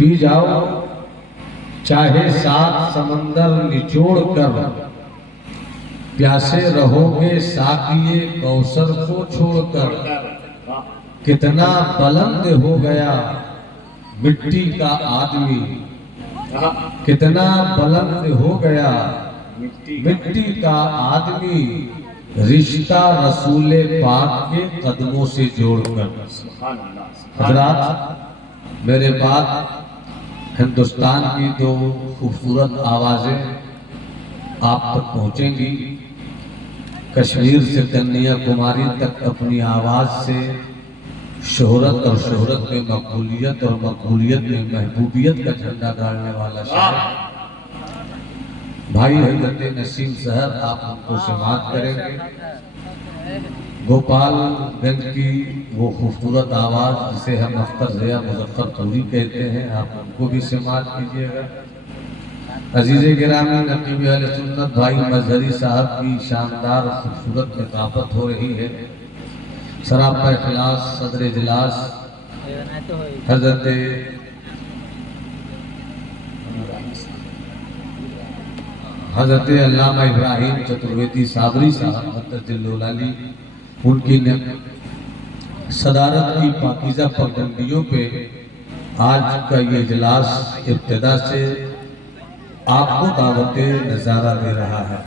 P जाओ चाहे 7 समंदर निचोड़ कर, प्यासे रहोगे साकिए कौसर को छोड़कर। कितना बुलंद हो गया मिट्टी का आदमी, कितना बुलंद हो गया मिट्टी का आदमी, रिश्ता रसूले पाक के कदमों से जोड़कर। हजरात, मेरे बाद हिंदुस्तान की दो खूबसूरत आवाजें आप तक पहुंचेंगी। कश्मीर से कन्याकुमारी तक अपनी आवाज से शोहरत और शोहरत में मकबूलियत और मकबूलियत में महबूबियत का झंडा गाड़ने वाला शायर भाई हजरत नसीम सहर, आप हमको समाअत करेंगे। गोपालगंज की वो खूबसूरत आवाज जिसे हम अख्तर ज़िया मुज़फ्फरपुरी कहते हैं, आप उनको भी समाअत कीजिएगा। अजीज़े गिरामी नकीब अहले सुन्नत भाई मजहरी साहब की शानदार खूबसूरत निकाबत हो रही है। सरापा इखलास सदर इजलास हजरत अल्लामा इब्राहिम चतुर्वेदी साबरी साहब मद्दजिल्लुलाली, उनकी सदारत की पाकीज़ा पगडंडियों पे आज का ये इजलास इब्तिदा से आपको दावते नज़ारा दे रहा है।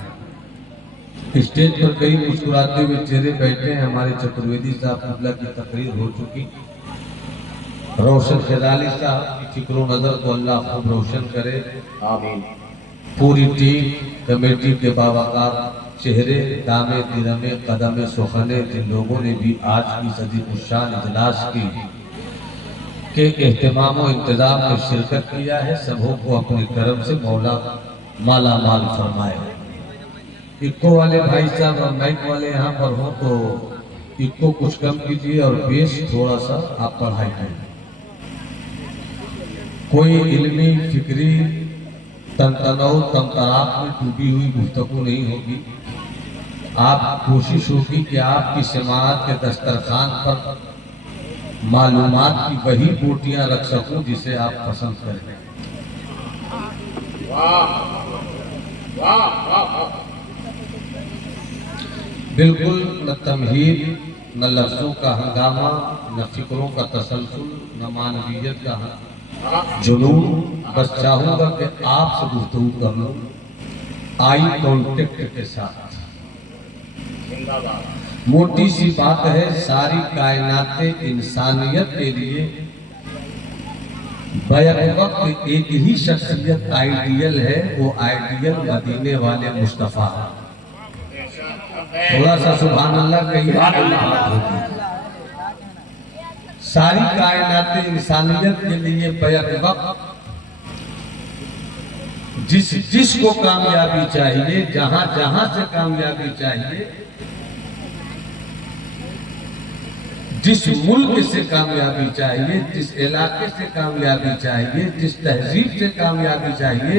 स्टेज पर कई मुस्कुराते हुए चेहरे बैठे हैं। हमारे चतुर्वेदी साहब कुबला की तकरीर हो चुकी। रोशन खिलाली साहब की फिक्रो नज़र को अल्लाह खूब रोशन करे, आमीन। पूरी टीम कमेटी के बावकार चेहरे, दामे दिरमे कदमे सुखने, जिन लोगों ने भी आज की सदी खुशान इजलास की के एहतमाम और इंतजाम में शिरकत किया है, सबों को अपनी तरफ से मौला माला माल फरमाए। इक्को वाले भाई साहब और माइक वाले यहाँ पर हो तो इक्को कुछ कम कीजिए और बेस थोड़ा सा आप पढ़ाई करें। कोई इल्मी फिक्री तनतनौ तमतरात में डूबी हुई गुफ्तगू नहीं होगी। आप कोशिश होगी कि आपकी समाअत के दस्तरखान पर मालूमात की वही बोटियां रख सकूं जिसे आप पसंद करें। बिल्कुल न तमहीद, न लफ्जों का हंगामा, न फिक्रों का तसलसल, न मानवीयत का जुनून। बस चाहूंगा कि आपसे गुफ्तगू कर लूं आई कॉन्टेक्ट के साथ। मोटी सी बात है, सारी कायनात इंसानियत के लिए बैक वक्त एक ही शख्सियत आइडियल है, वो आइडियल मदीने वाले मुस्तफ़ा। थोड़ा सा सुभान अल्लाह कहिए। सारी कायनात इंसानियत के लिए बैक वक्त जिसको कामयाबी चाहिए, जहां जहां से कामयाबी चाहिए, जिस मुल्क से कामयाबी चाहिए, जिस इलाके से कामयाबी चाहिए, जिस तहजीब से कामयाबी चाहिए,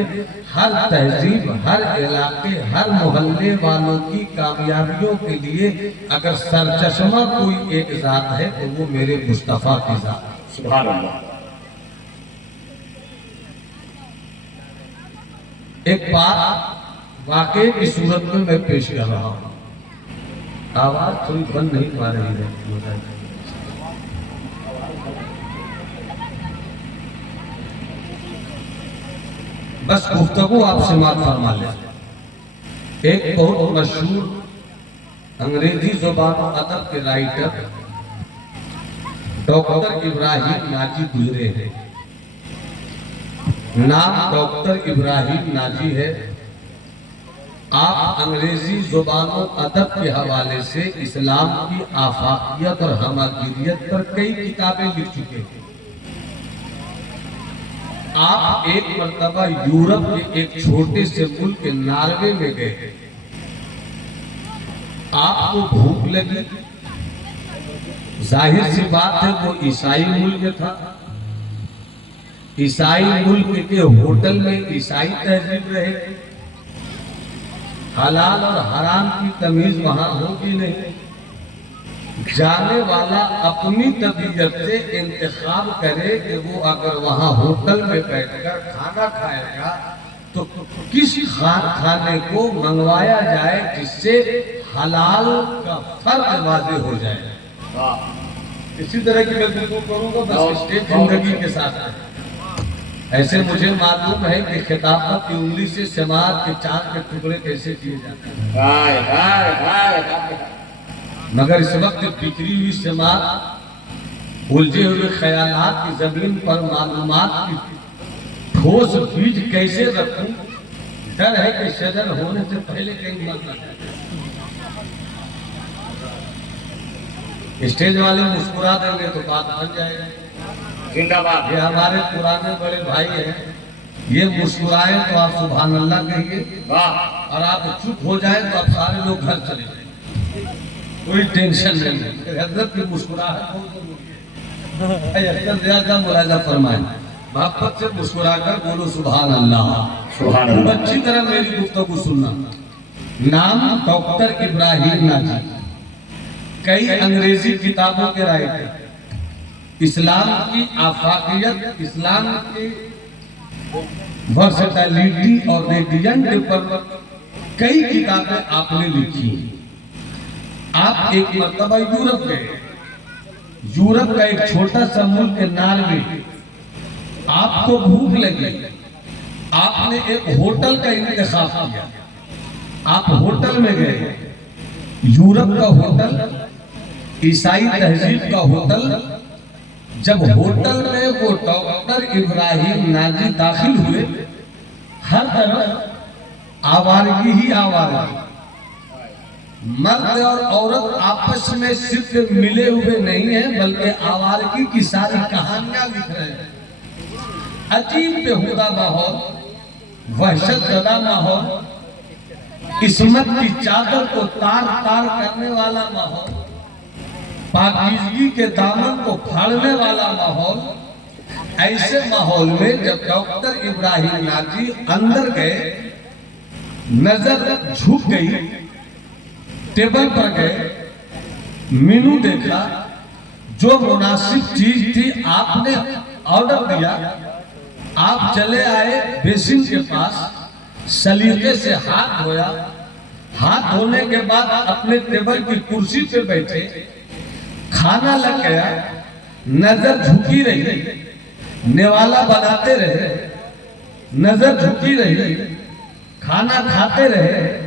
हर तहजीब, हर इलाके, हर मोहल्ले वालों की कामयाबियों के लिए अगर सरचश्मा कोई एक जात है तो वो मेरे मुस्तफा की जात है। सुभान अल्लाह। एक बात वाकई की सूरत में मैं पेश कर रहा हूं। आवाज थोड़ी बंद नहीं पा रही है। बस गुफ्तगू आपसे मात फरमा ले। एक बहुत मशहूर अंग्रेजी जुबान अदब के राइटर डॉक्टर इब्राहिम नाजी गुजरे हैं। नाम डॉक्टर इब्राहिम नाजी है। आप अंग्रेजी जुबानों अदब के हवाले से इस्लाम की आफाकियत और हमगिरियत पर कई किताबें लिख चुके हैं। आप एक मर्तबा यूरोप के एक छोटे से मुल्क नॉर्वे में गए। आपको भूख लगी, जाहिर सी बात है वो ईसाई मुल्क था। ईसाई मुल्क के होटल में ईसाई तहजीब रहे, हलाल और हराम की तमीज वहां होगी नहीं। जाने वाला अपनी तबीयत से इंतखाब करे कि वो अगर वहां होटल में बैठकर खाना खाएगा तो किस खाने को मंगवाया जाए जिससे हलाल का फर्क वाज़ेह हो जाए। इसी तरह की मैं गुफ्तगू करूंगा बस स्टेज जिंदगी के साथ। ऐसे मुझे मालूम है कि खिताबत की उंगली से समाज के चांद के टुकड़े कैसे किए जाते हैं, मगर इस वक्त बिखरी हुई समाज उलझे हुए ख्यालात की जमीन पर मालूमात की ठोस बीज कैसे रखूं, डर है कि शजर होने से पहले कहीं मर न जाए। स्टेज वाले मुस्कुरा देंगे तो बात बन जाएगी। जिंदाबाद। ये हमारे पुराने बड़े भाई हैं, ये मुस्कुराए तो आप सुभान अल्लाह कहिए, और आप चुप हो जाए तो आप सारे लोग घर चले जाए, कोई टेंशन नहीं है। हजरत की मुस्कुराहट ज्यादा मुलाजा फरमाए, मोहब्बत से मुस्कुराकर बोलो सुभान अल्लाह। सुभान अल्लाह। अच्छी तरह मेरी गुफ्तगू सुनना। नाम डॉक्टर इब्राहिम नाजी, कई अंग्रेजी किताबों के राइटर, इस्लाम की आफाकियत, इस्लाम की वर्सेटैलिटी और रेडियंट पर कई किताबें आपने लिखी हैं। आप एक मर्तबा यूरोप गए, यूरोप का एक छोटा सा मुल्क नॉर्वे, आपको भूख लगी, आपने एक होटल का इंतखाब किया, आप होटल में गए, यूरोप का होटल, ईसाई तहजीब का होटल। जब होटल में वो डॉक्टर इब्राहिम नाजी दाखिल हुए, हर तरफ आवारगी ही आवारगी, मर्द और औरत आपस में सिर्फ मिले हुए नहीं है बल्कि आवारगी की सारी कहानियां लिख रहे हैं। अजीब बेहुदा माहौल, वहशत ज़दा माहौल, इस्मत की चादर को तार तार करने वाला माहौल, पाकीज़गी के दामन को फाड़ने वाला माहौल। ऐसे माहौल में जब डॉक्टर इब्राहिम नाजी अंदर गए, नजर झुक गई, टेबल पर गए, मेनू देखा, जो मुनासिब चीज थी आपने ऑर्डर दिया, आप चले आए बेसिन के पास, सलीके से हाथ धोया, हाथ धोने के बाद अपने टेबल की कुर्सी पे बैठे, खाना लग गया, नजर झुकी रही, नेवाला बनाते रहे, नजर झुकी रही, खाना खाते रहे।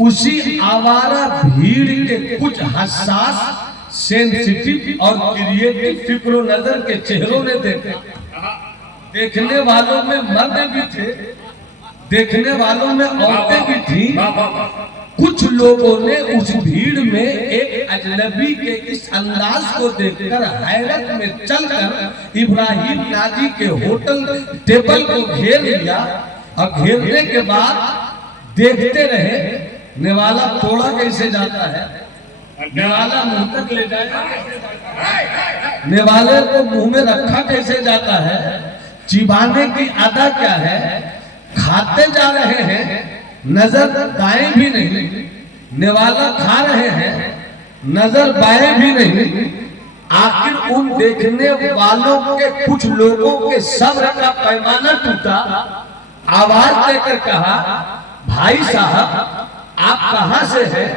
उसी आवारा भीड़ के कुछ हसास, सेंसिटिव और क्रिएटिव फिक्रो नजर के चेहरों ने देखा। देखने वालों में मर्द भी थे, देखने वालों में औरतें भी थी। कुछ लोगों ने उस भीड़ में एक अजनबी के इस अंदाज को देखकर हैरत में चलकर इब्राहिम नाजी के होटल टेबल को घेर लिया, और घेरने के बाद देखते रहे नेवाला तोड़ा कैसे जाता है, नेवाला मुंह तक ले जाएगा, नेवाले को मुंह में रखा कैसे जाता है, चिबाने की अदा क्या है, खाते जा रहे हैं, नजर दाएं भी नहीं, नेवाला खा रहे हैं, नजर बाएं भी नहीं। आखिर उन देखने वालों के कुछ लोगों के सब्र का पैमाना टूटा, आवाज देकर कहा, भाई साहब आप कहां से हैं,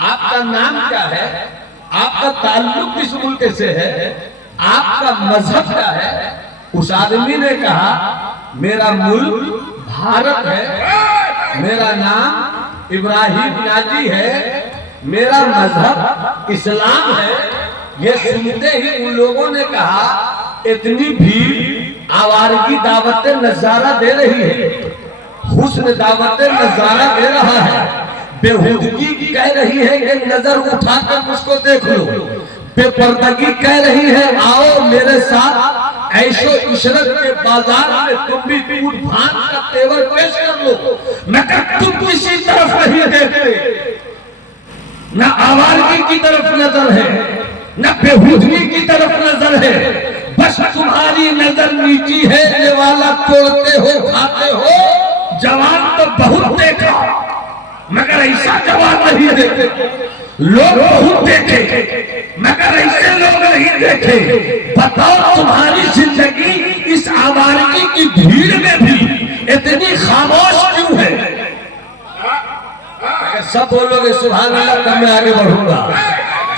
आपका नाम क्या है, आपका ताल्लुक किस मुल्क से है, आपका मजहब क्या है। उस आदमी ने कहा, मेरा मुल्क भारत है, मेरा नाम इब्राहिम नाजी है, मेरा मजहब इस्लाम है। ये सुनते ही उन लोगों ने कहा, इतनी भीड़ आवारगी दावतें नजारा दे रही है, हुस्न दावतें नजारा दे रहा है, बेहुदगी कह रही है कि नजर उठाकर मुझको देख लो, बेपर्दगी कह रही है आओ मेरे साथ ऐशो इशरत के बाजार में तुम भी टूट भान का तेवर पेश कर लो। मगर तुम किसी तरफ नहीं देखते, न आवारगी की तरफ नजर है, न बेहुदगी की तरफ नजर है, बस तुम्हारी नजर नीची है। नेवाला तोड़ते हो, खाते हो, जवान तो बहुत देखा, मगर ऐसा जवाब नहीं देते। लोग बहुत देखे मगर ऐसे लोग नहीं देखे। बताओ तुम्हारी जिंदगी इस आवारगी की भीड़ में भी इतनी खामोश क्यों है? अगर सब बोलोगे सुभान अल्लाह तब मैं आगे बढ़ूंगा।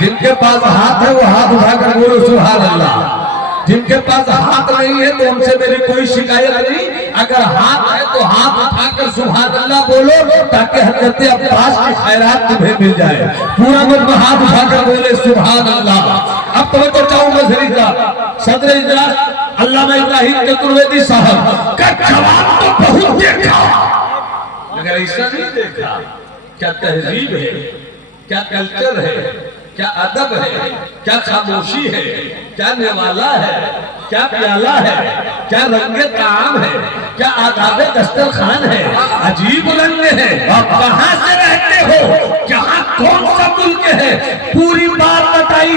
जिनके पास हाथ है वो हाथ उठाकर बोलो सुभान अल्लाह। जिनके पास हाथ नहीं है तो हमसे मेरी कोई शिकायत नहीं। अगर हाथ है तो हाथ उठाकर सुभान अल्लाह बोलो ताकि हजरत अब्बास की खैरात तुम्हें मिल जाए। पूरा मत हाथ उठाकर बोले सुभान अल्लाह। अब तुम्हें तो चाहूंगा सदर इजलास अल्लामा इब्राहिम चतुर्वेदी साहब का जवाब तो बहुत देखा मगर ऐसा नहीं देखा। क्या तहजीब है, क्या कल्चर है, क्या अदब है, क्या खामोशी है, क्या नेवाला है, क्या प्याला है, क्या रंगे ताम है, क्या आदाब दस्तरखान है। अजीब रंग है। आप कहाँ से रहते हो, यहाँ कौन सा मुल्क है, पूरी बात बताई।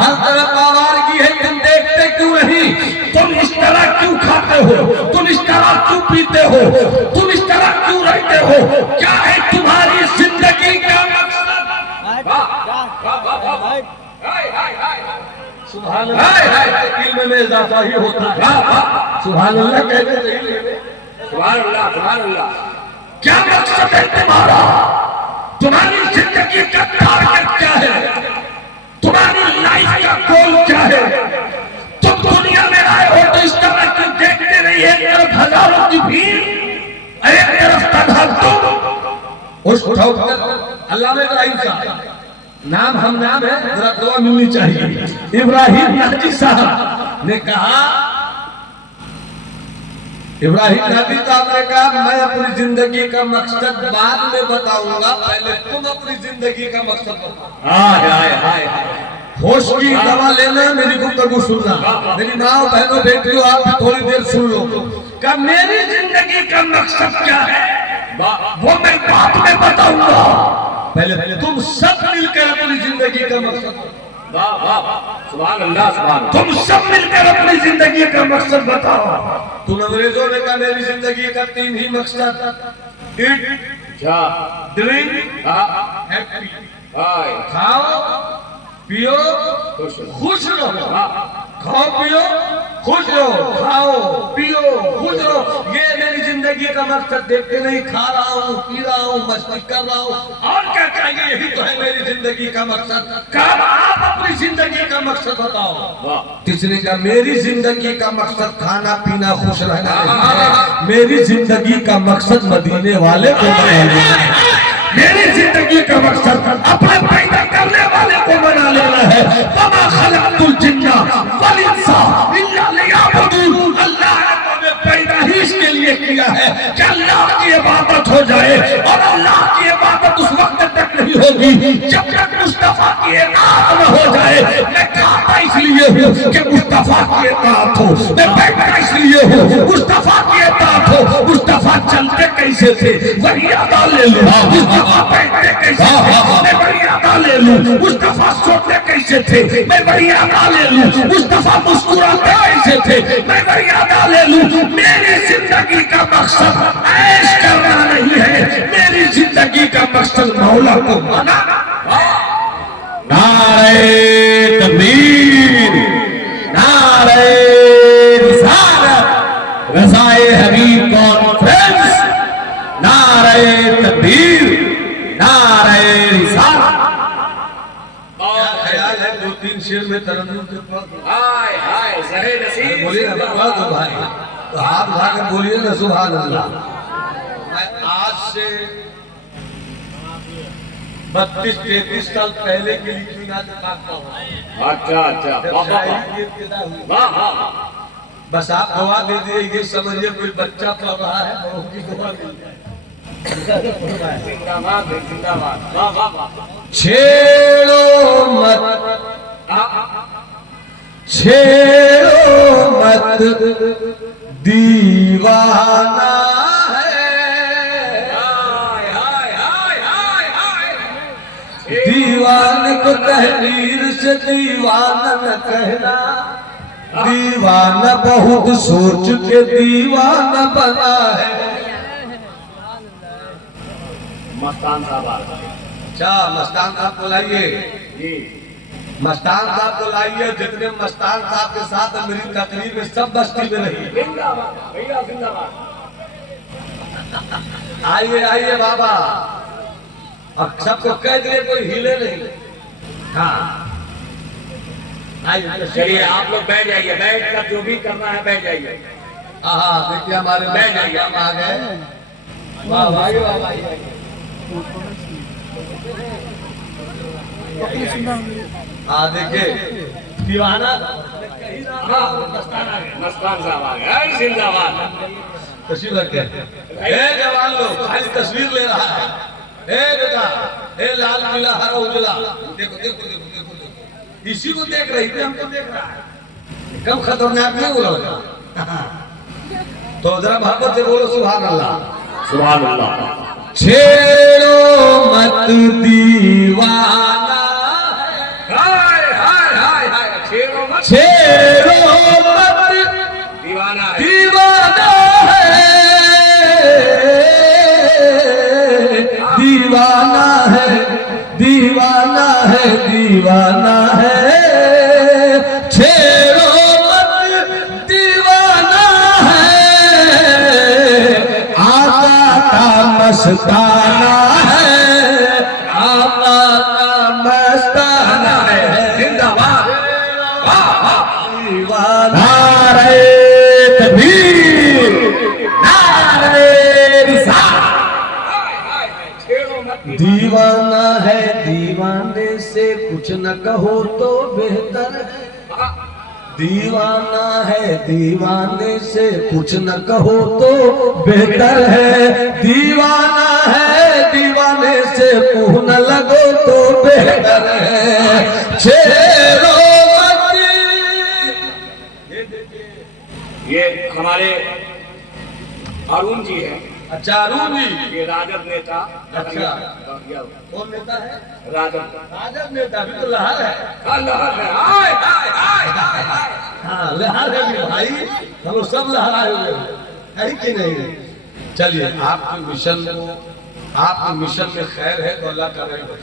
हर तरफ आवारगी है, तुम देखते क्यों नहीं? तुम इस तरह क्यों खाते हो, तुम इस तरह क्यों पीते हो, तुम इस तरह क्यों रहते हो? क्या है तुम्हारी जिंदगी का मकसद? सुभान अल्लाह। इल्म में इजाफा ही होता है। सुभान अल्लाह कहते रहिए। सुभान अल्लाह, सुभान अल्लाह। क्या मकसद है तुम्हारा? तुम्हारी जिंदगी का टारगेट क्या है? तुम्हारी लाइफ का गोल क्या है? तुम दुनिया में आए हो तो इस तरह क्यों देखते नहीं? एक तरफ हजारों की भीड़, एक तरफ तन्हा तुम। उस अल्लामा इब्राहिम साहब नाम हम नाम है, जरा दुआ मिलनी चाहिए। इब्राहिम नाजी साहब ने कहा, इब्राहिम नाजी साहब ने कहा मैं अपनी जिंदगी का मकसद बाद में बताऊंगा, पहले तुम अपनी जिंदगी का मकसद बताओ। हाय हाय हाय होश की दवा लेना, मेरी गुफ्तगू सुनना। मेरी माँ बहनों बेटियों आप थोड़ी देर सुन लो। क्या मेरी जिंदगी का मकसद क्या है वो मैं बाद में बताऊंगा, पहले तुम सब मिलकर अपनी जिंदगी का मकसद। सुभान अल्लाह, सुभान। तुम सब मिलकर अपनी जिंदगी का मकसद बताओ। तुम अंग्रेजों ने कहा मेरी जिंदगी का 3 ही मकसद, ईट, ड्रिंक, हैप्पी। खाओ पियो खुश रहो। खाओ पियो खुश रहो, खाओ पियो खुश रहो। ये मेरी जिंदगी का मकसद देखते नहीं। खा रहा हूँ, पी रहा हूँ, मस्ती कर रहा हूँ, और क्या चाहिए? यही तो है मेरी जिंदगी का मकसद। कब आप अपनी जिंदगी का मकसद बताओ। किसने कहा मेरी जिंदगी का मकसद खाना पीना खुश रहना है? मेरी जिंदगी का मकसद मदीने वाले को बनाना है। मेरी जिंदगी का मकसद अपने पैदा करने वाले को बना लेना है। वमा खलक़तुल जिन्ना वल इंसा इल्ला लियअबुदून। अल्लाह ने पैदा ही इसके लिए किया है कि अल्लाह की इबादत हो जाए, और अल्लाह की इबादत उस वक्त तक नहीं होगी जब तक मुस्तफा की इताअत न हो जाए। मैं खाता इसलिए हूँ कि मुस्तफा की इताअत हो, मैं बैठा इसलिए हूँ मुस्तफा की इताअत हो। मुस्तफा चलते कैसे थे वही अदा ले लो, मुस्तफा बैठते कैसे थे मैं वही अदा ले लूं, मुस्तफा सोते कैसे थे मैं वही अदा ले लूं, मुस्तफा मुस्कुराते कैसे थे मैं वही अदा ले लूं। मेरी जिंदगी का मकसद ऐश करना नहीं है, मेरी जिंदगी का मकसद मौला को मनाना। नारे तकबीर, नारे रिसालत, रज़ाए हबीब कॉन्फ्रेंस, नारे तकबीर, नारे रिसालत। क्या ख्याल है 2-3 शेर में तरन्नुम के पद? हाय हाय ज़हे नसीब बोलिए ना तो भाई, तो हाथ उठा के बोलिए ना सुभान अल्लाह। मैं आज से 32-33 साल पहले की लिखी नात मांगता हूँ। अच्छा अच्छा, वाह। बस आप दुआ दे दिए, ये समझिए कोई बच्चा पढ़ रहा है, बड़ों की दुआ मिल जाए। जिंदाबाद जिंदाबाद, वाह वाह। छेड़ो मत, छेड़ो मत दीवाना है। दीवान को तहरीर से दीवाना न कहना, दीवाना बहुत सोच के दीवाना बना है। मस्तान साहब आ रहे हैं। अच्छा, मस्तान साहब को लाइए, जी मस्तान साहब को लाइए। जितने मस्तान साहब के साथ मेरी तकरीर में सब बस्ती में रही। जिंदाबाद भैया जिंदाबाद। आइए आइए बाबा, अब सबको कह दिए कोई हिले नहीं। हाँ आइए, चलिए आप लोग बैठ जाइए, बैठ कर जो भी करना है बैठ जाइए। हाँ देखिए हमारे बैठ जाइए, हम आ गए। वाह भाई वाह भाई। हाँ देखिए दीवाना मस्तान साहब आ गए। जिंदाबाद। तस्वीर रखे। जवान लोग खाली तस्वीर ले रहा है। बेटा लाल पीला हरा उजला, देखो देखो देखो देखो देखो, इसी को देख रही थी, हमको देख रहा है। कम खतरनाक नहीं बोला। तो जरा मोहब्बत से बोलो सुभान अल्लाह। सुभान अल्लाह। छेड़ो मत दीवाना, हाय हाय हाय हाय। छेड़ो मत दीवाना है, दीवाना है, दीवाना है, दीवाना है, दीवाना है। छेड़ो मत दीवाना है, आका का मस्ताना है, आका का मस्ताना है। जिंदाबाद। वाह वाह। दीवाना रे तकबीर, नारे रिसालत। छेड़ो मत दीवाना है, दीवाने से कुछ न कहो तो बेहतर है। दीवाना है, दीवाने से कुछ न कहो तो बेहतर है। दीवाना है, दीवाने से मुंह न लगो तो बेहतर है। छेड़ो मत। ये हमारे अरुण जी है। अच्छा अरुण जी, ये राजद नेता। अच्छा। कौन नेता है? राजद। राजद नेता भी तो लहर है। लहर है। हाय हाय हाय हाय हाय। हाँ लहर है भी भाई, हम लोग सब लहराए हुए हैं, है कि नहीं? चलिए आपके मिशन को, आपके मिशन में खैर है तो अल्लाह का रहम है।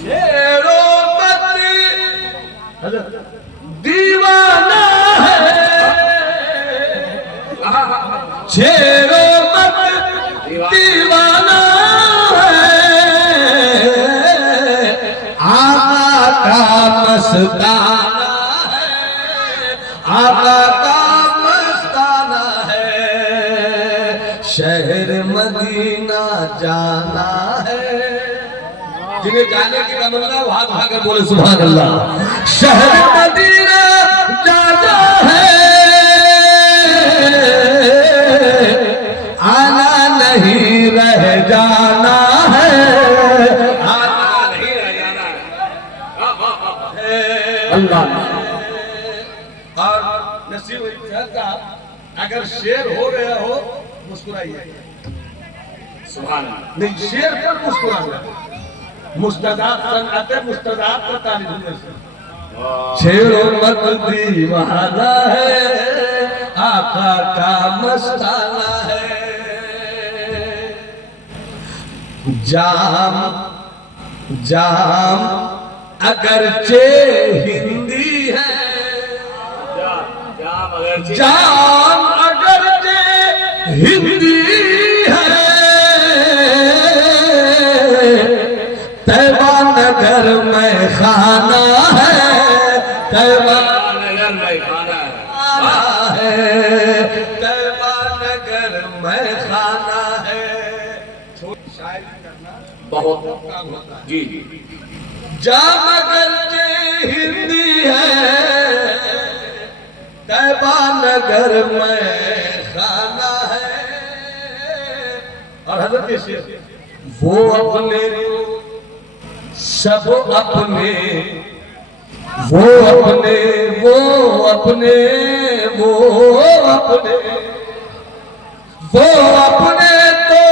छेड़ो मत दीवाना है, छेड़ो मत दीवाना है, आका का मस्ताना है, आका का मस्ताना है। शहर मदीना जाना है, जिन्हें जाने की तमन्ना भाग भाग बोले सुभान अल्लाह। शहर मदीना जाना है, आना नहीं रह जाना है, आना नहीं रह जाना है। अल्लाह। और नसीब का अगर शेर हो गया हो मुस्कुराइए, सुभान अल्लाह। नहीं शेर पर मुस्कुराना, मुस्तदाब सन्नत मुस्तदाब का तारीफ से। छेड़ो मत दीवाना है, आका का मस्ताना है। जाम जाम अगरचे हिंदी है, जाम अगरचे हिंदी है, तैबा नगर में खाना है, तैबा नगर में खाना है, तैबा नगर में खाना है। शायरी करना बहुत काम होता है। जी जी। जाम अगरचे हिंदी है, तैबा नगर में खाना है। और हजरत के शेर, वो अपने सब अपने, वो अपने वो अपने वो अपने वो अपने तो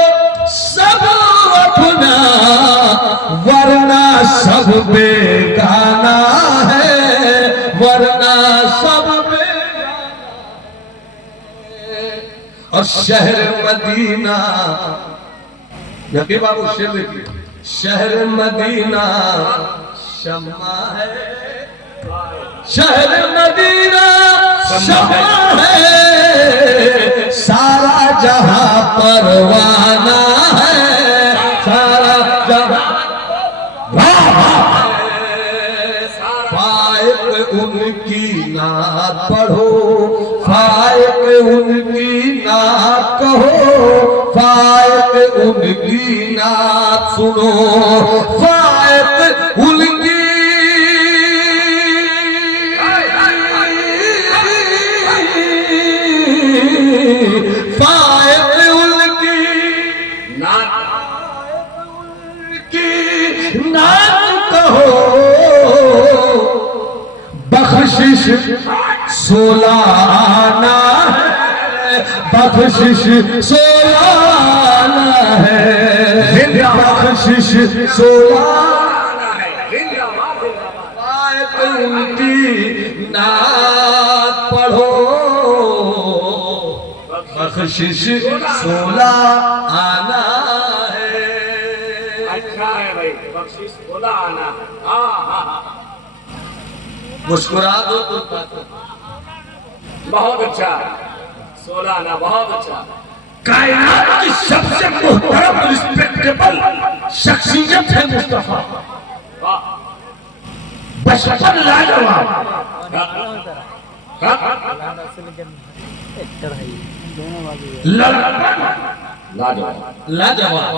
सब अपना, वरना सब बेगाना है, वरना सब बेगाना है। और शहर मदीना, नबी बाबू शेर देखिए, शहर मदीना शम्मा है, शहर मदीना शम्मा है, सारा जहां परवाना है, सारा जहां फाइक उनकी नात पढ़ो, फाइक उनकी नात कहो, फाइक उनकी नात सुनो, फाइक उनकी फाइक उनकी नात कहो, बख्शिश सोलाना है, बख्शिश सोलाना है, बख्शिश सोलाना है, फाइक उनकी नात पढ़ो, बख्शिश सोलाना है। अच्छा है भाई, बख्शिश बोला आना। हाँ हाँ हाँ, मुस्कुरा दो तो बहुत अच्छा, 16 आना बहुत अच्छा। कायनात की सबसे मुहतरम रिस्पेक्टेबल शख्सियत है मुस्तफा, वाह, बचपन लाजवाब, लड़कपन लाजवाब,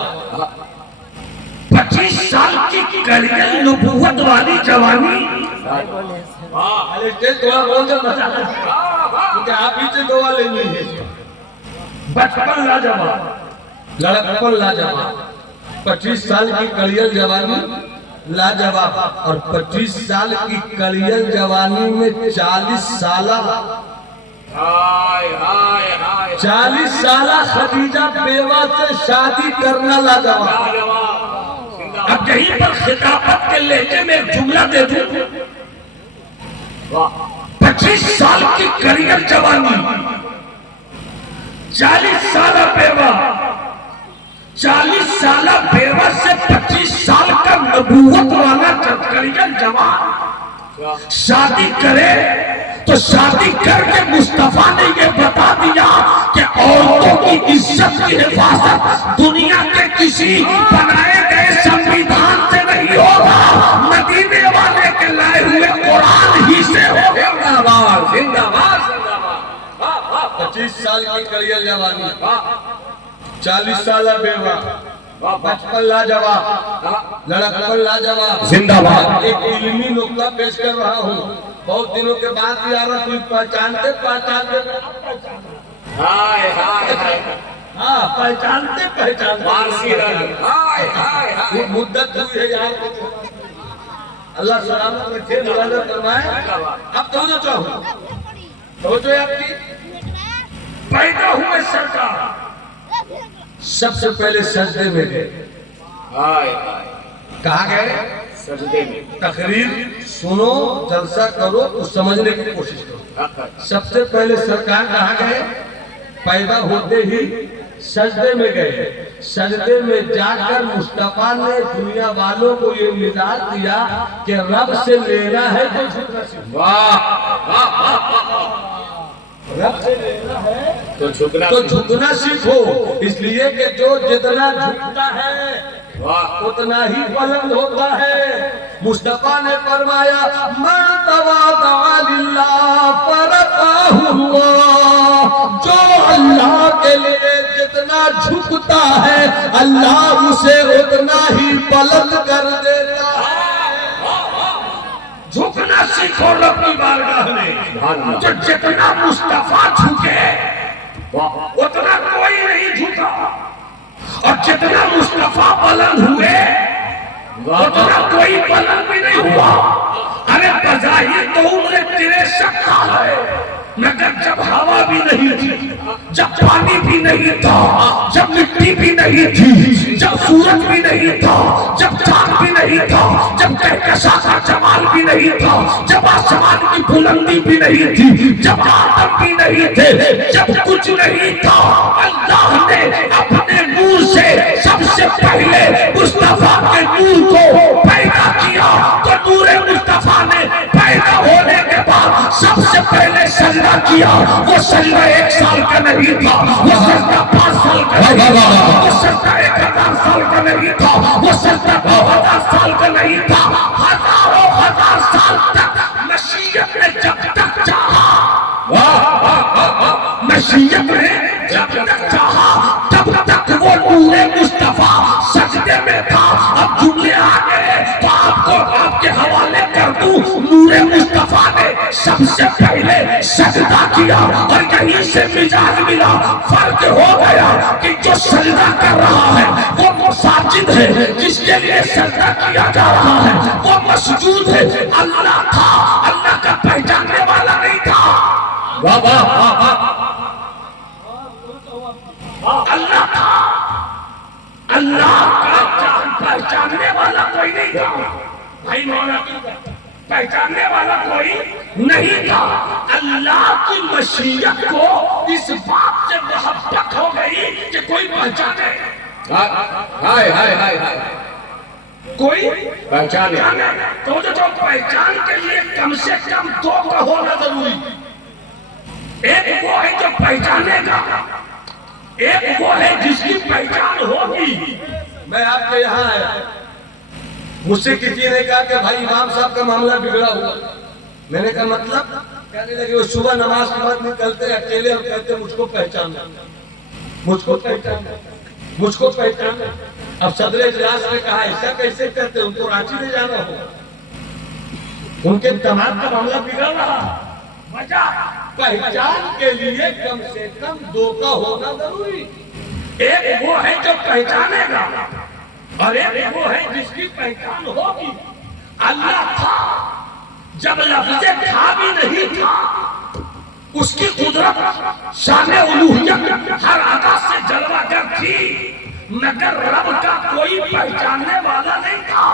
25 साल की करियर नबूवत वाली जवानी, थोड़ा बोल दो क्योंकि आप पीछे गोवा लेंगे, बचपन लाजवाब, लड़कपन लाजवाब, 25 साल की करियर जवानी लाजवाब, और 25 साल की करियर जवानी में 40 साल हाय हाय हाय 40 साल खदीजा बेवा से शादी करना लाजवाब। लाजवाब, अब यहीं पर खिताबत के लहजे में एक जुमला दे दूं, वाह, 25 साल की करियर जवानी, 40 साल बेवा, 40 साल बेवा से 25 साल का नबूवत वाला करियर जवान शादी करे, तो शादी करके मुस्तफा ने ये बता दिया कि औरतों की इज्जत की हिफाजत दुनिया के किसी बनाए गए संविधान से नहीं होगा, मदीने वाले के लाए हुए कुरान ही से होगा। जिंदाबाद जिंदाबाद जिंदाबाद, 25 साल की करियर जवानी, 40 साल बेवा, बचपन लाजवाब, लड़कपन लाजवाब, जिंदाबाद। एक इल्मी नुक्ता पेश कर रहा हूँ, बहुत दिनों के बाद भी आ रहा, तुम पहचानते पहचानते हाय हाय हाय, हाँ पहचानते पहचानते फारसी रंग, हाय हाय हाय, मुद्दत हुई है यार, अल्लाह सलामत रखे, मुराद फरमाए। अब तो चाहूँ तो आपकी पैदा हुए सरकार सबसे पहले सजदे में गए, हाय हाय, कहा गए, सजदे में, तकरीर सुनो, जलसा करो, कुछ समझने की कोशिश करो। सबसे पहले सरकार कहाँ गए, पैदा होते ही सजदे में गए, सजदे में जाकर मुस्तफा ने दुनिया वालों को ये मिजाज दिया कि रब से लेना है तो झुकना सीखो, वाह वाह वाह, रब से लेना है तो झुकना तो झुकना सीखो, इसलिए कि जो जितना झुकता है वाह, उतना ही बुलंद होता है। मुस्तफा ने फरमाया मन तवादा लिल्लाह फरफ़अहुल्लाह, जो अल्लाह के लिए जितना झुकता है अल्लाह उसे उतना ही बुलंद कर देता है। झुकना सीखो रब की बारगाह में, तो जितना मुस्तफा झुके उतना कोई नहीं झुका, और जितना मुस्तफा बुलंद हुए उतना कोई बुलंद भी नहीं हुआ। अरे बज़ाहिर तो उम्र 63 साल है, मगर जब हवा भी नहीं थी, जब पानी भी नहीं था, जब मिट्टी भी नहीं थी, जब सूरज भी नहीं था, जब चांद भी नहीं था, जब कहकशा का जमाल भी नहीं था, जब आसमान की बुलंदी भी नहीं थी, जब आदम भी नहीं थे, जब कुछ नहीं था, अल्लाह ने अपने नूर से सबसे पहले मुस्तफा के नूर को पैदा किया। तो नूरे मुस्तफा ने पैदा होने के बाद सबसे पहले सजदा किया। वो सजदा 1 साल का नहीं था, वो सजदा 5 साल का नहीं था, वो सजदा 1000 साल का नहीं था, वो सजदा 2000 साल का नहीं था। हजारों हजार साल तक मसीहत ने जब तक चाहा, मसीहत ने जब तक चाहा, तब तक वो नूरे मुस्तफा सजदे में था। अब जुमले आ गए तो आपको आपके हवाले कर दूं। नूरे मुस्तफा ने सबसे पहले सजदा किया और यहीं से मिजाज मिला। फर्क हो गया कि जो सजदा कर रहा है वो मुसाजिद है, जिसके लिए सजदा किया जा रहा है वो मसजूद है। अल्लाह था, अल्लाह का पहचानने वाला नहीं था। वाह वाह वाह वाह, अल्लाह था, अल्लाह का पहचानने वाला कोई नहीं था। भाई मौला पहचानने वाला कोई नहीं था। अल्लाह की मशीयत को इस बात से मोहब्बत हो गई कि कोई पहचाने। हाय हाय हाय हाय, कोई पहचाने। तो जो पहचान के लिए कम से कम 2 का होना जरूरी। एक वो है जो पहचानेगा, एक वो है जिसकी पहचान होगी। मैं आपके यहाँ आया, मुझसे किसी ने कहा कि भाई इमाम साहब का मामला बिगड़ा हुआ। मैंने कहा मतलब? कहने लगे वो सुबह नमाज के बाद निकलते अकेले और कहते मुझको पहचानो, मुझको पहचानो, मुझको पहचानो। अब सदर इजलास ने कहा ऐसा कैसे कहते, उनको रांची ले जाना हो, उनके दिमाग का मामला बिगड़ रहा। वजह पहचान के लिए कम से कम 2 का होना जरूरी। एक वो है जो पहचानेगा और एक वो है जिसकी पहचान होगी। अल्लाह था, जब लफ्ज़ था भी नहीं था, उसकी कुदरत शान उलूहियत हर अदा से जलवागर थी, मगर रब का कोई पहचानने वाला नहीं था।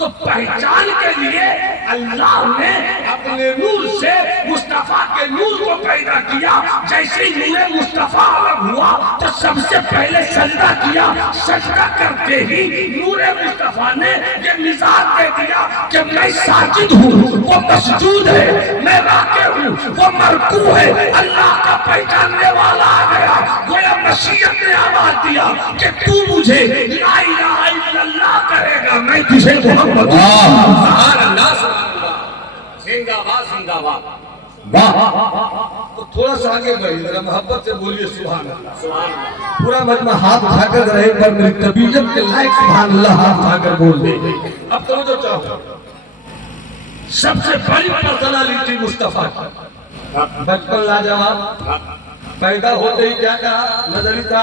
तो पहचान के लिए अल्लाह ने अपने नूर से मुस्तफा के नूर को पैदा किया। जैसे नूर मुस्तफा अलग हुआ तो सबसे पहले सजदा किया। सजदा करते ही नूर मुस्तफा ने ये मिजाज दे दिया कि मैं साजिद हूँ, वो मसजूद है, मैं राके हूँ, वो मरकू है। अल्लाह का पहचानने वाला आ गया। गोया मसीहत ने आवाज दिया कि तू मुझे ला इलाहा इल्लल्लाह करेगा, मैं तुझे मोहम्मद। जिंदाबाद जिंदाबाद। तो थोड़ा सा आगे बढ़िए, जरा मोहब्बत से बोलिए सुभान अल्लाह। पूरा मजमा हाथ उठाकर रहे पर मेरी तबीयत के लायक सुभान अल्लाह हाथ उठाकर बोल दे। अब तो जो चाहो, सबसे बड़ी पर्सनालिटी मुस्तफा की। बचपन लाजवाब, पैदा होते ही क्या कहा नजरी था,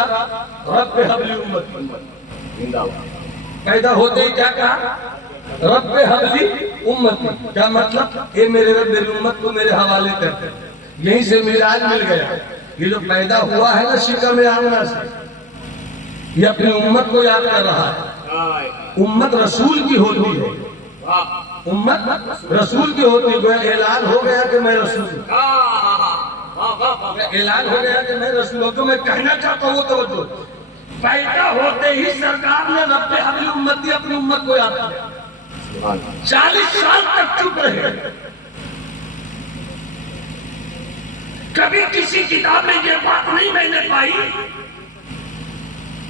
रब हबली उम्मती। पैदा होते ही क्या कहा, रब हबली उम्मती। क्या मतलब? ये मेरे रब मेरी उम्मत को मेरे हवाले कर। यहीं से मिलाज मिल गया। ये जो पैदा हुआ है ना शिकम में आमना से, ये अपनी उम्मत को याद कर रहा है। उम्मत रसूल की होती है, उम्मत रसूल की होती है। ऐलान हो गया कि मैं रसूल, ऐलान हो गया कि मैं रसूल हूं। तो मैं कहना चाहता हूँ तो पैदा होते ही सरकार ने रब हबली उम्मती अपनी उम्मत को याद किया। 40 साल तक चुप रहे। कभी किसी किताब में ये बात नहीं मैंने पाई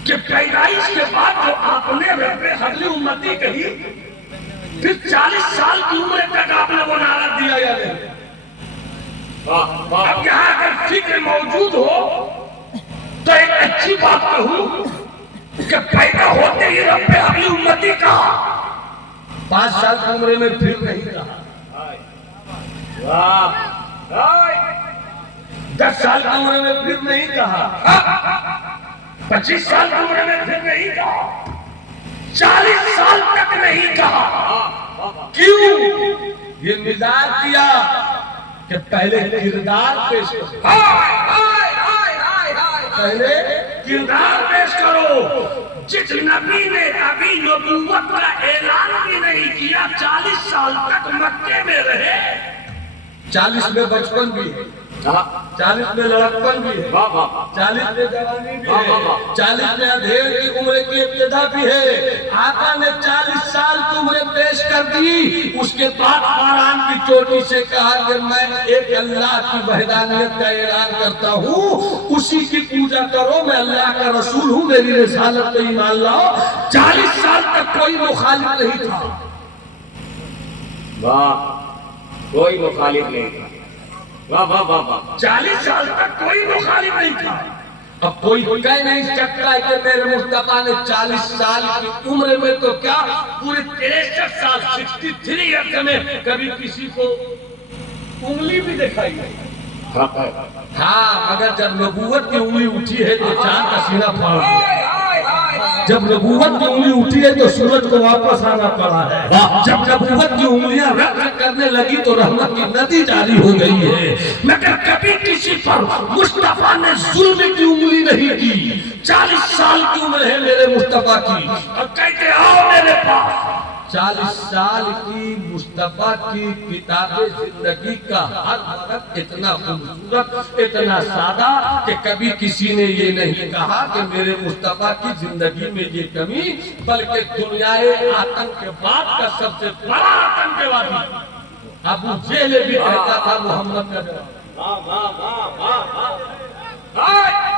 कि पैदाइश के बाद जो आपने रब हबली उम्मती कही, फिर 40 साल की उम्र तक आपने वो नारा दिया या नहीं। अब यहाँ अगर फिक्र मौजूद हो तो एक अच्छी बात कहूं कि पैदा होते ही रब हबली उम्मती कहा, 5 साल की उम्र में फिर नहीं कहा, 10 साल की उम्र में फिर नहीं कहा, 25 साल की उम्र में फिर नहीं कहा, 40 साल तक नहीं कहा। क्यों? ये मिजाज दिया कि पहले किरदार पेश करो, पहले किरदार पेश करो। जिस नबी ने अभी नबूवत का ऐलान भी नहीं किया, 40 साल तक मक्के में रहे। 40 में बचपन भी है, 40 में लड़कपन भी है, 40 में जवानी भी है, 40 में अधेड़ की उम्र की इब्तिदा भी है। आका ने 40 साल की उम्र पेश कर दी। उसके बाद फारान की चोटी से कहा कि मैं एक अल्लाह की वहदानियत का ऐलान करता हूँ, उसी की पूजा करो, मैं अल्लाह का रसूल हूँ, मेरी रिसालत पे ईमान लाओ। 40 साल तक कोई मुखालिफ नहीं था। वाह, कोई मुखालिफ नहीं था। वाह वाह वाह वाह। 40 साल तक कोई मुखालिफ नहीं था। अब कोई कह नहीं सकता है कि मेरे मुस्तफा ने 40 साल की उम्र में तो क्या पूरे 63 साल 63 ईयर्स में कभी किसी को उंगली भी दिखाई नहीं। हाँ, मगर जब नबूवत की उंगली उठी है तो चांद का सीना फाड़ दिया। जब नबूवत की उंगली उठी है तो सूरज को वापस आना पड़ा है। जब नबूवत की उंगलियां रक्त करने लगी तो रहमत की नदी जारी हो गई है। मगर कभी किसी पर मुस्तफा ने जुल्म की उंगली नहीं की। 40 साल की उम्र है मेरे मुस्तफा की, और कहते आओ मेरे पास। 40 साल की मुस्तफा की किताबे जिंदगी का हर वक्त इतना खूबसूरत, इतना सादा कि कभी किसी ने ये नहीं कहा कि मेरे मुस्तफा की जिंदगी में ये कमी, बल्कि दुनियाए आतंकवाद का सबसे बड़ा आतंकवादी अबू जेहल भी कहता था मोहम्मद का जवाब।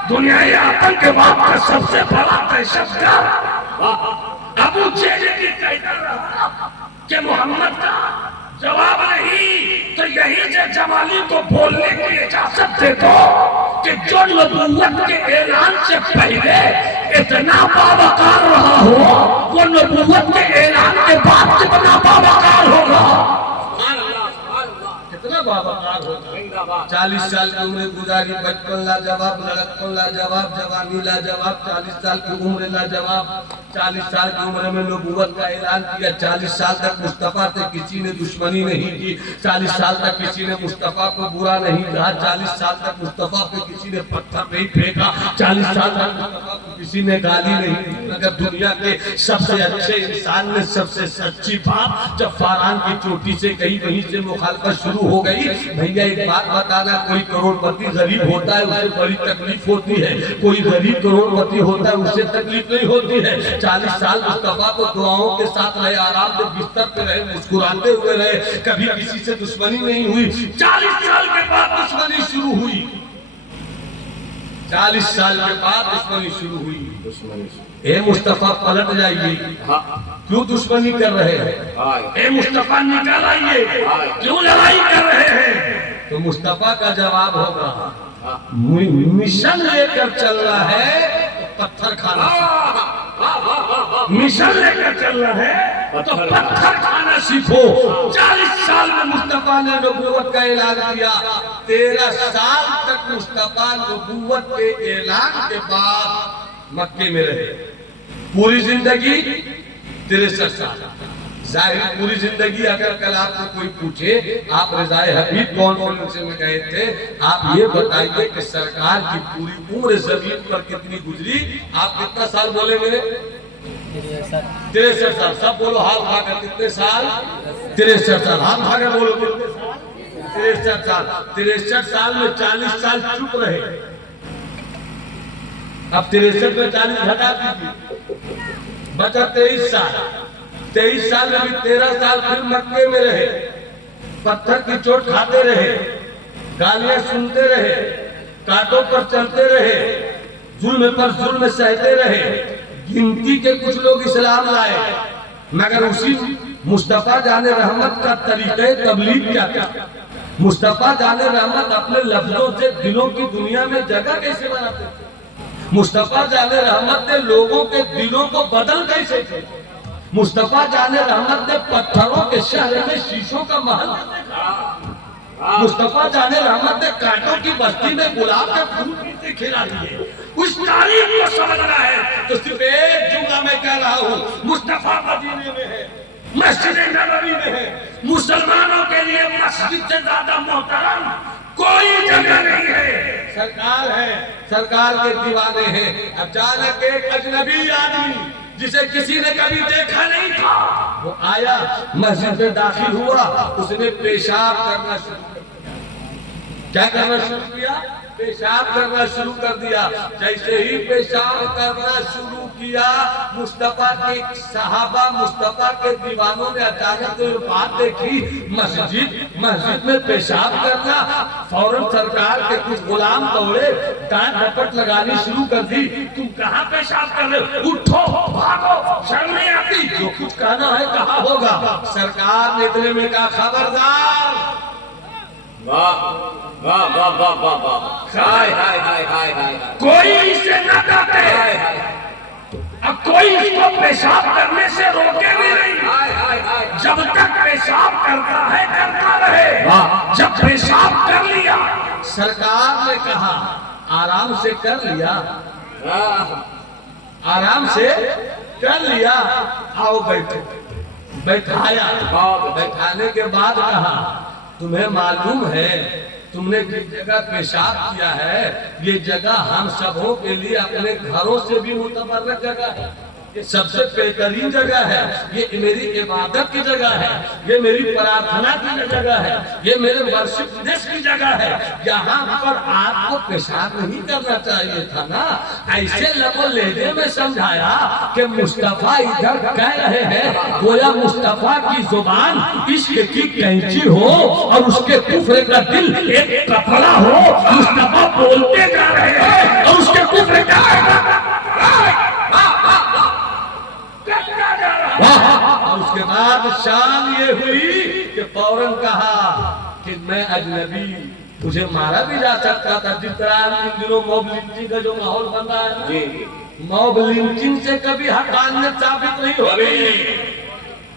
दुनियाए आतंकवाद का सबसे बड़ा दहशतगर्द अबू जेहल भी कहता रहा कि मोहम्मद का जवाब नहीं तो यही से जमाली को बोलने की इजाजत दे दो कि जो नबूवत के ऐलान से पहले इतना बावकार रहा हो, वो नबूवत के ऐलान के बाद कितना बावकार होगा। कितना बावकार होगा। 40 साल की उम्र गुजारी, बचपन लाजवाब, लड़कपन लाजवाब, जवानी लाजवाब, 40 साल की उम्र लाजवाब। 40 साल की उम्र में नबूवत का ऐलान किया। 40 साल तक मुस्तफा से किसी ने दुश्मनी नहीं की। 40 साल तक किसी ने मुस्तफा को बुरा नहीं कहा। 40 साल तक मुस्तफा पे किसी ने पत्थर नहीं फेंका। 40 साल तक मुस्तफा को किसी ने गाली नहीं दी। मगर दुनिया के सबसे अच्छे इंसान ने सबसे सच्ची बात जब फारान की चोटी से कहीं वहीं से मुखालफत शुरू हो गई। भैया एक बात बताना, कोई करोड़पति गरीब होता है उसे बड़ी तकलीफ होती है, कोई गरीब करोड़पति होता है उसे तकलीफ नहीं होती है। 40 साल मुस्तफा को दुआओं के साथ रहे, आराम से बिस्तर पे रहे, मुस्कुराते हुए रहे, कभी किसी से दुश्मनी नहीं हुई। 40 साल के बाद दुश्मनी शुरू हुई। 40 साल के बाद दुश्मनी शुरू हुई। ए मुस्तफा पलट जाइए, क्यों दुश्मनी कर रहे हैं? ए मुस्तफा निकल आइए, क्यों लड़ाई कर रहे हैं? तो मुस्तफा का जवाब होगा मिशन लेकर चल रहा है तो पत्थर खाना। मिशन लेकर चल रहा है तो पत्थर खाना सीखो। 40 साल में मुस्तफा ने नबूवत का ऐलान किया। 13 साल तक मुस्तफा नबूवत के ऐलान के बाद मक्के में रहे। पूरी जिंदगी 63 साल। जाहिर पूरी जिंदगी, अगर कल आपसे कोई पूछे आप रज़ाए हबीब कॉन्फ्रेंस में गए थे, आप ये बताइए कि सरकार की पूरी उम्र जमीन पर कितनी गुजरी, आप कितना साल बोलेंगे? 63 साल। सब बोलो हाथ भागा, कितने साल? 63 साल। हाथ भागा बोलो कितने साल? 63 साल। 63 साल में 40 साल चुप रहे। अब 63 में 40 घटा दीजिए, बचा 23 साल। 23 साल में भी 13 साल फिर मक्के में रहे, पत्थर की चोट खाते रहे, गालियां सुनते रहे, कांटों पर चलते रहे, जुल्म पर जुल्म सहते रहे। गिनती के कुछ लोग इस्लाम लाए, मगर उसी मुस्तफा जाने रहमत का तरीके तबलीग क्या था? मुस्तफा जाने रहमत अपने लफ्जों से दिलों की दुनिया में जगह कैसे बनाते थे? मुस्तफा जाने रहमत ने लोगों के दिलों को बदल कैसे थे? मुस्तफा जाने रहमत ने पत्थरों के शहर में शीशों का महल देखा। मुस्तफा जाने रहमत ने कांटों की बस्ती में गुलाब के फूल कैसे खिला दिए। उस तारीख को समझना है तो सिर्फ एक जुमला में कह रहा हूँ, मुस्तफा मदीने में है, मस्जिद नबवी में है। मुसलमानों के लिए मस्जिद से ज्यादा मोहतरम कोई जगह नहीं है। सरकार है, सरकार के दीवाने हैं। अचानक एक अजनबी आदमी जिसे किसी ने कभी देखा नहीं था, वो आया, मस्जिद में दाखिल हुआ, उसने पेशाब करना शुरू कर दिया। क्या करना शुरू किया? पेशाब करना शुरू कर दिया। जैसे ही पेशाब करना शुरू किया, मुस्तफा के सहाबा, मुस्तफा के दीवानों ने अचानक ये बात देखी, मस्जिद में पेशाब करना। फौरन सरकार के कुछ गुलाम दौड़े, डांट डपट लगानी शुरू कर दी। तुम कहाँ पेशाब कर रहे हो? उठो, भागो, शर्म नहीं आती? जो कुछ कहना है कहा होगा। सरकार ने इतने में कहा, खबरदार। वाह वाह वाह वाह वाह वाह, हाय हाय हाय हाय हाय, कोई इसे न डांटे, हाय हाय अब कोई इसको पेशाब करने से रोके भी नहीं। हाय हाय हाय, जब तक पेशाब करता है करता रहे। जब पेशाब कर लिया, सरकार ने कहा, आराम से कर लिया, हाँ, आराम से कर लिया, आओ बैठो। बैठाया, बैठाने के बाद कहा, तुम्हें मालूम है तुमने जिस जगह पेशाब किया है, ये जगह हम सबों के लिए अपने घरों से भी मुतबर्रक जगह है। ये सबसे बेहतरीन जगह है। ये मेरी इबादत की जगह है, ये मेरी प्रार्थना की जगह है, ये मेरे वर्शिप प्लेस की जगह है। यहाँ पर आपको पेशाब नहीं करना चाहिए था ना। ऐसे लबो लहजे में समझाया कि मुस्तफा इधर कह रहे हैं, गोया मुस्तफा की जुबान इश्क की कैंची हो और उसके कुफ्र का दिल एक कपड़ा हो। मुस्तफा बोलते जा रहे हैं और उसके कुफ्र का और उसके बाद शाम ये हुई कि फौरन कहा कि मैं अजनबी, मुझे मारा भी जा सकता था। जिस तरह इन दिनों मॉब लिंचिंग का जो माहौल बन रहा है ना, मॉब लिंचिंग से कभी हकानियत साबित नहीं हो रही।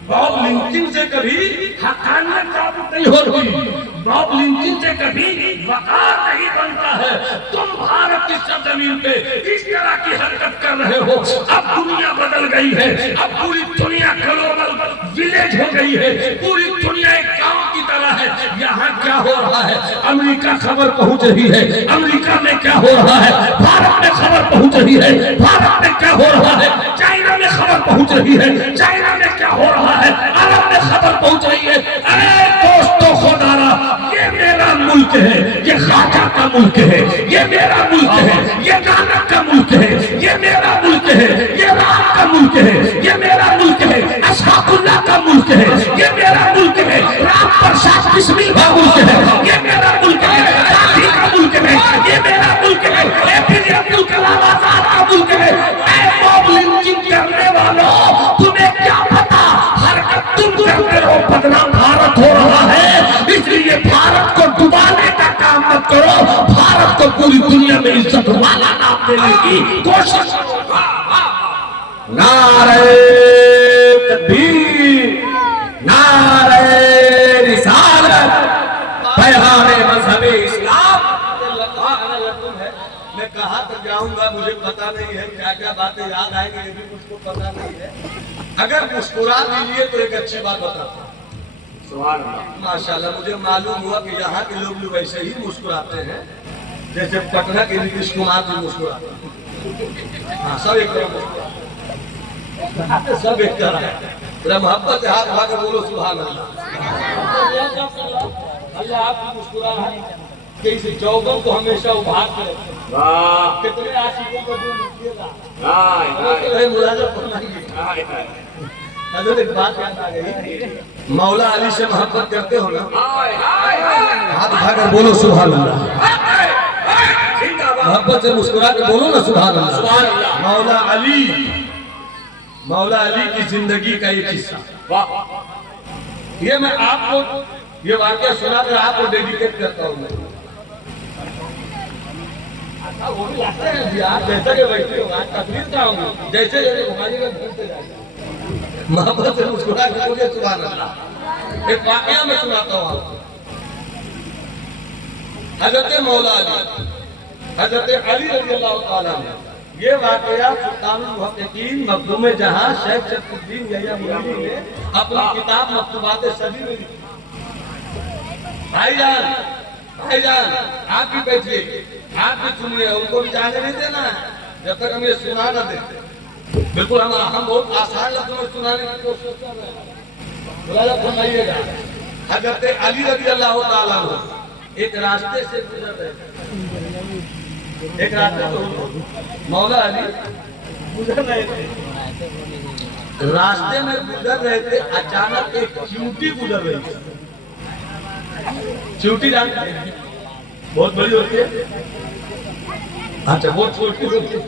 मॉब लिंचिंग से कभी हकानियत साबित नहीं हो रही। मॉब लिंचिंग से कभी वकार नहीं बनता है। तुम भारत की सरजमीन पे इस तरह की हरकत कर रहे हो। अब दुनिया बदल गई है, अब पूरी दुनिया ग्लोबल विलेज हो गई है, पूरी दुनिया एक गांव की तरह है। यहाँ क्या हो रहा है, अमेरिका खबर पहुंच रही है, अमेरिका में क्या हो रहा है, भारत में खबर पहुंच रही है, भारत में क्या हो रहा है, चाइना में खबर पहुंच रही है, चाइना में क्या हो रहा है, अरब में खबर पहुंच रही है। अरे दोस्तों खुदारा, ये मेरा मुल्क है, ये खाजा का मुल्क है, ये मेरा मुल्क है, ये नानक का मुल्क है, ये मेरा मुल्क है, ये राम का मुल्क है, ये मेरा मुल्क है, अशफाकुल्लाह का मुल्क है, ये मेरा मुल्क है, राम प्रसाद बिस्मिल का मुल्क है, ये मेरा मुल्क है, गांधी का मुल्क है, ये मेरा मुल्क है, एपीजे अब्दुल कलाम आजाद का मुल्क है। मॉब लिंचिंग करने वालों, तुम्हें क्या पता हरकत तुम करते रहो, बदनाम भारत हो रहा है। इसलिए भारत को डुबाने का काम मत करो, भारत को पूरी दुनिया में इज्जत वाला नाम देने की कोशिश करो। नारे तकबीर, नारे रिसालत, पैगामे मज़हबे इस्लाम। मैं कहाँ तक जाऊंगा मुझे पता नहीं है, क्या क्या बातें याद आएंगी ये भी मुझको पता नहीं है। अगर मुस्कुरा दीजिए तो एक अच्छी बात बताता हूँ। सुभान अल्लाह, माशाल्लाह, मुझे मालूम हुआ कि यहाँ के लोग भी वैसे ही मुस्कुराते हैं जैसे पटना के नीतीश कुमार भी मुस्कुराते हैं। हाँ, सब एक तरह मुस्कुराते, सब एक तरह है। मेरा मोहब्बत से हाथ उठा के बोलो सुभान अल्लाह। अल्लाह आपकी मुस्कुराहट के इस चौगम को हमेशा उभार के रखे। वाह, कितने आशिकों को दूर कीजिएगा। हाय हाय मुलाजा फरमाइए। हाय हाय, हजरत एक बात याद आ गई, मौला अली से मोहब्बत करते हो ना, हाय हाय हाय, हाथ उठाकर बोलो सुभान अल्लाह। जिंदाबाद, मोहब्बत से मुस्कुरा के बोलो ना सुभान अल्लाह। सुभान अल्लाह। मौला अली की जिंदगी का एक हिस्सा, वाह, ये मैं आपको ये वाक्य सुनाकर आपको डेडिकेट करता हूँ। वो भी आते हैं बिहार जैसे के बैठे हो, आज तकलीफ का हूँ, जैसे जैसे घुमाइएगा घूमते जाएगा। मोहब्बत से मुस्कुरा के बोलिए सुभान अल्लाह। एक वाकया मैं सुनाता हूँ आपको। हजरत मौला अली, हजरत अली रज़ी अल्लाह ताला अन्हु ये वाकया सुल्तानुल मुहक्किकीन मखदूम जहां शेख शरफुद्दीन यहिया मुरीदी ने अपनी किताब मकतूबात सदी में लिखी। भाईजान आप भी बैठिए, आप भी सुनिए, उनको भी जाने नहीं देना जब तक हम ये सुना न देते। बिल्कुल हम बहुत आसान लफ्जों में सुनाने की कोशिश कर रहे हैं। बुलाया फरमाइएगा। हजरत अली रज़ी अल्लाह ताला अन्हु एक रास्ते से गुजर रहे थे, एक रास्ते से मौला अली गुजर रहे थे, रास्ते में गुजर रहे थे, अचानक एक चींटी गुजर रही थी। चींटी जानते हैं? बहुत बड़ी होती है। अच्छा, बहुत छोटी होती है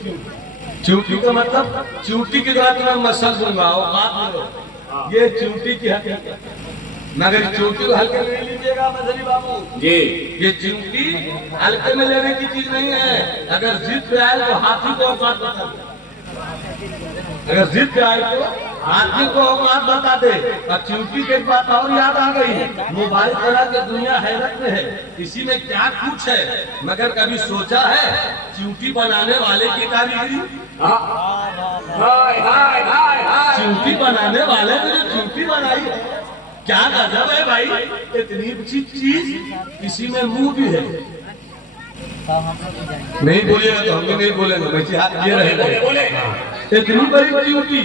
चींटी का मतलब चींटी की तरह तुम्हें मसल दूंगा और बात नहीं हो। ये चींटी की हकीकत, मगर चींटी को हल्के में नहीं लीजिएगा मजहरी बाबू जी। ये चींटी हल्के में लेने की चीज नहीं है। अगर जिद पे आए तो हाथी को औकात बता दे, अगर जिद पे आए तो हाथी को औकात बता दे। और चींटी के बात और याद आ गई, मोबाइल तरह की दुनिया हैरत में है, इसी में क्या कुछ है, मगर कभी सोचा है चींटी बनाने वाले की कारीगरी? हाय हाय हाय हाय। चींटी बनाने वाले ने जो चींटी बनाई है, क्या गजब है भाई। इतनी अच्छी चीज, इसी में मुंह भी है। नहीं बोलिएगा तो हम भी नहीं बोलेंगे, वैसे हाथ ये रहेगा। इतनी बड़ी चींटी,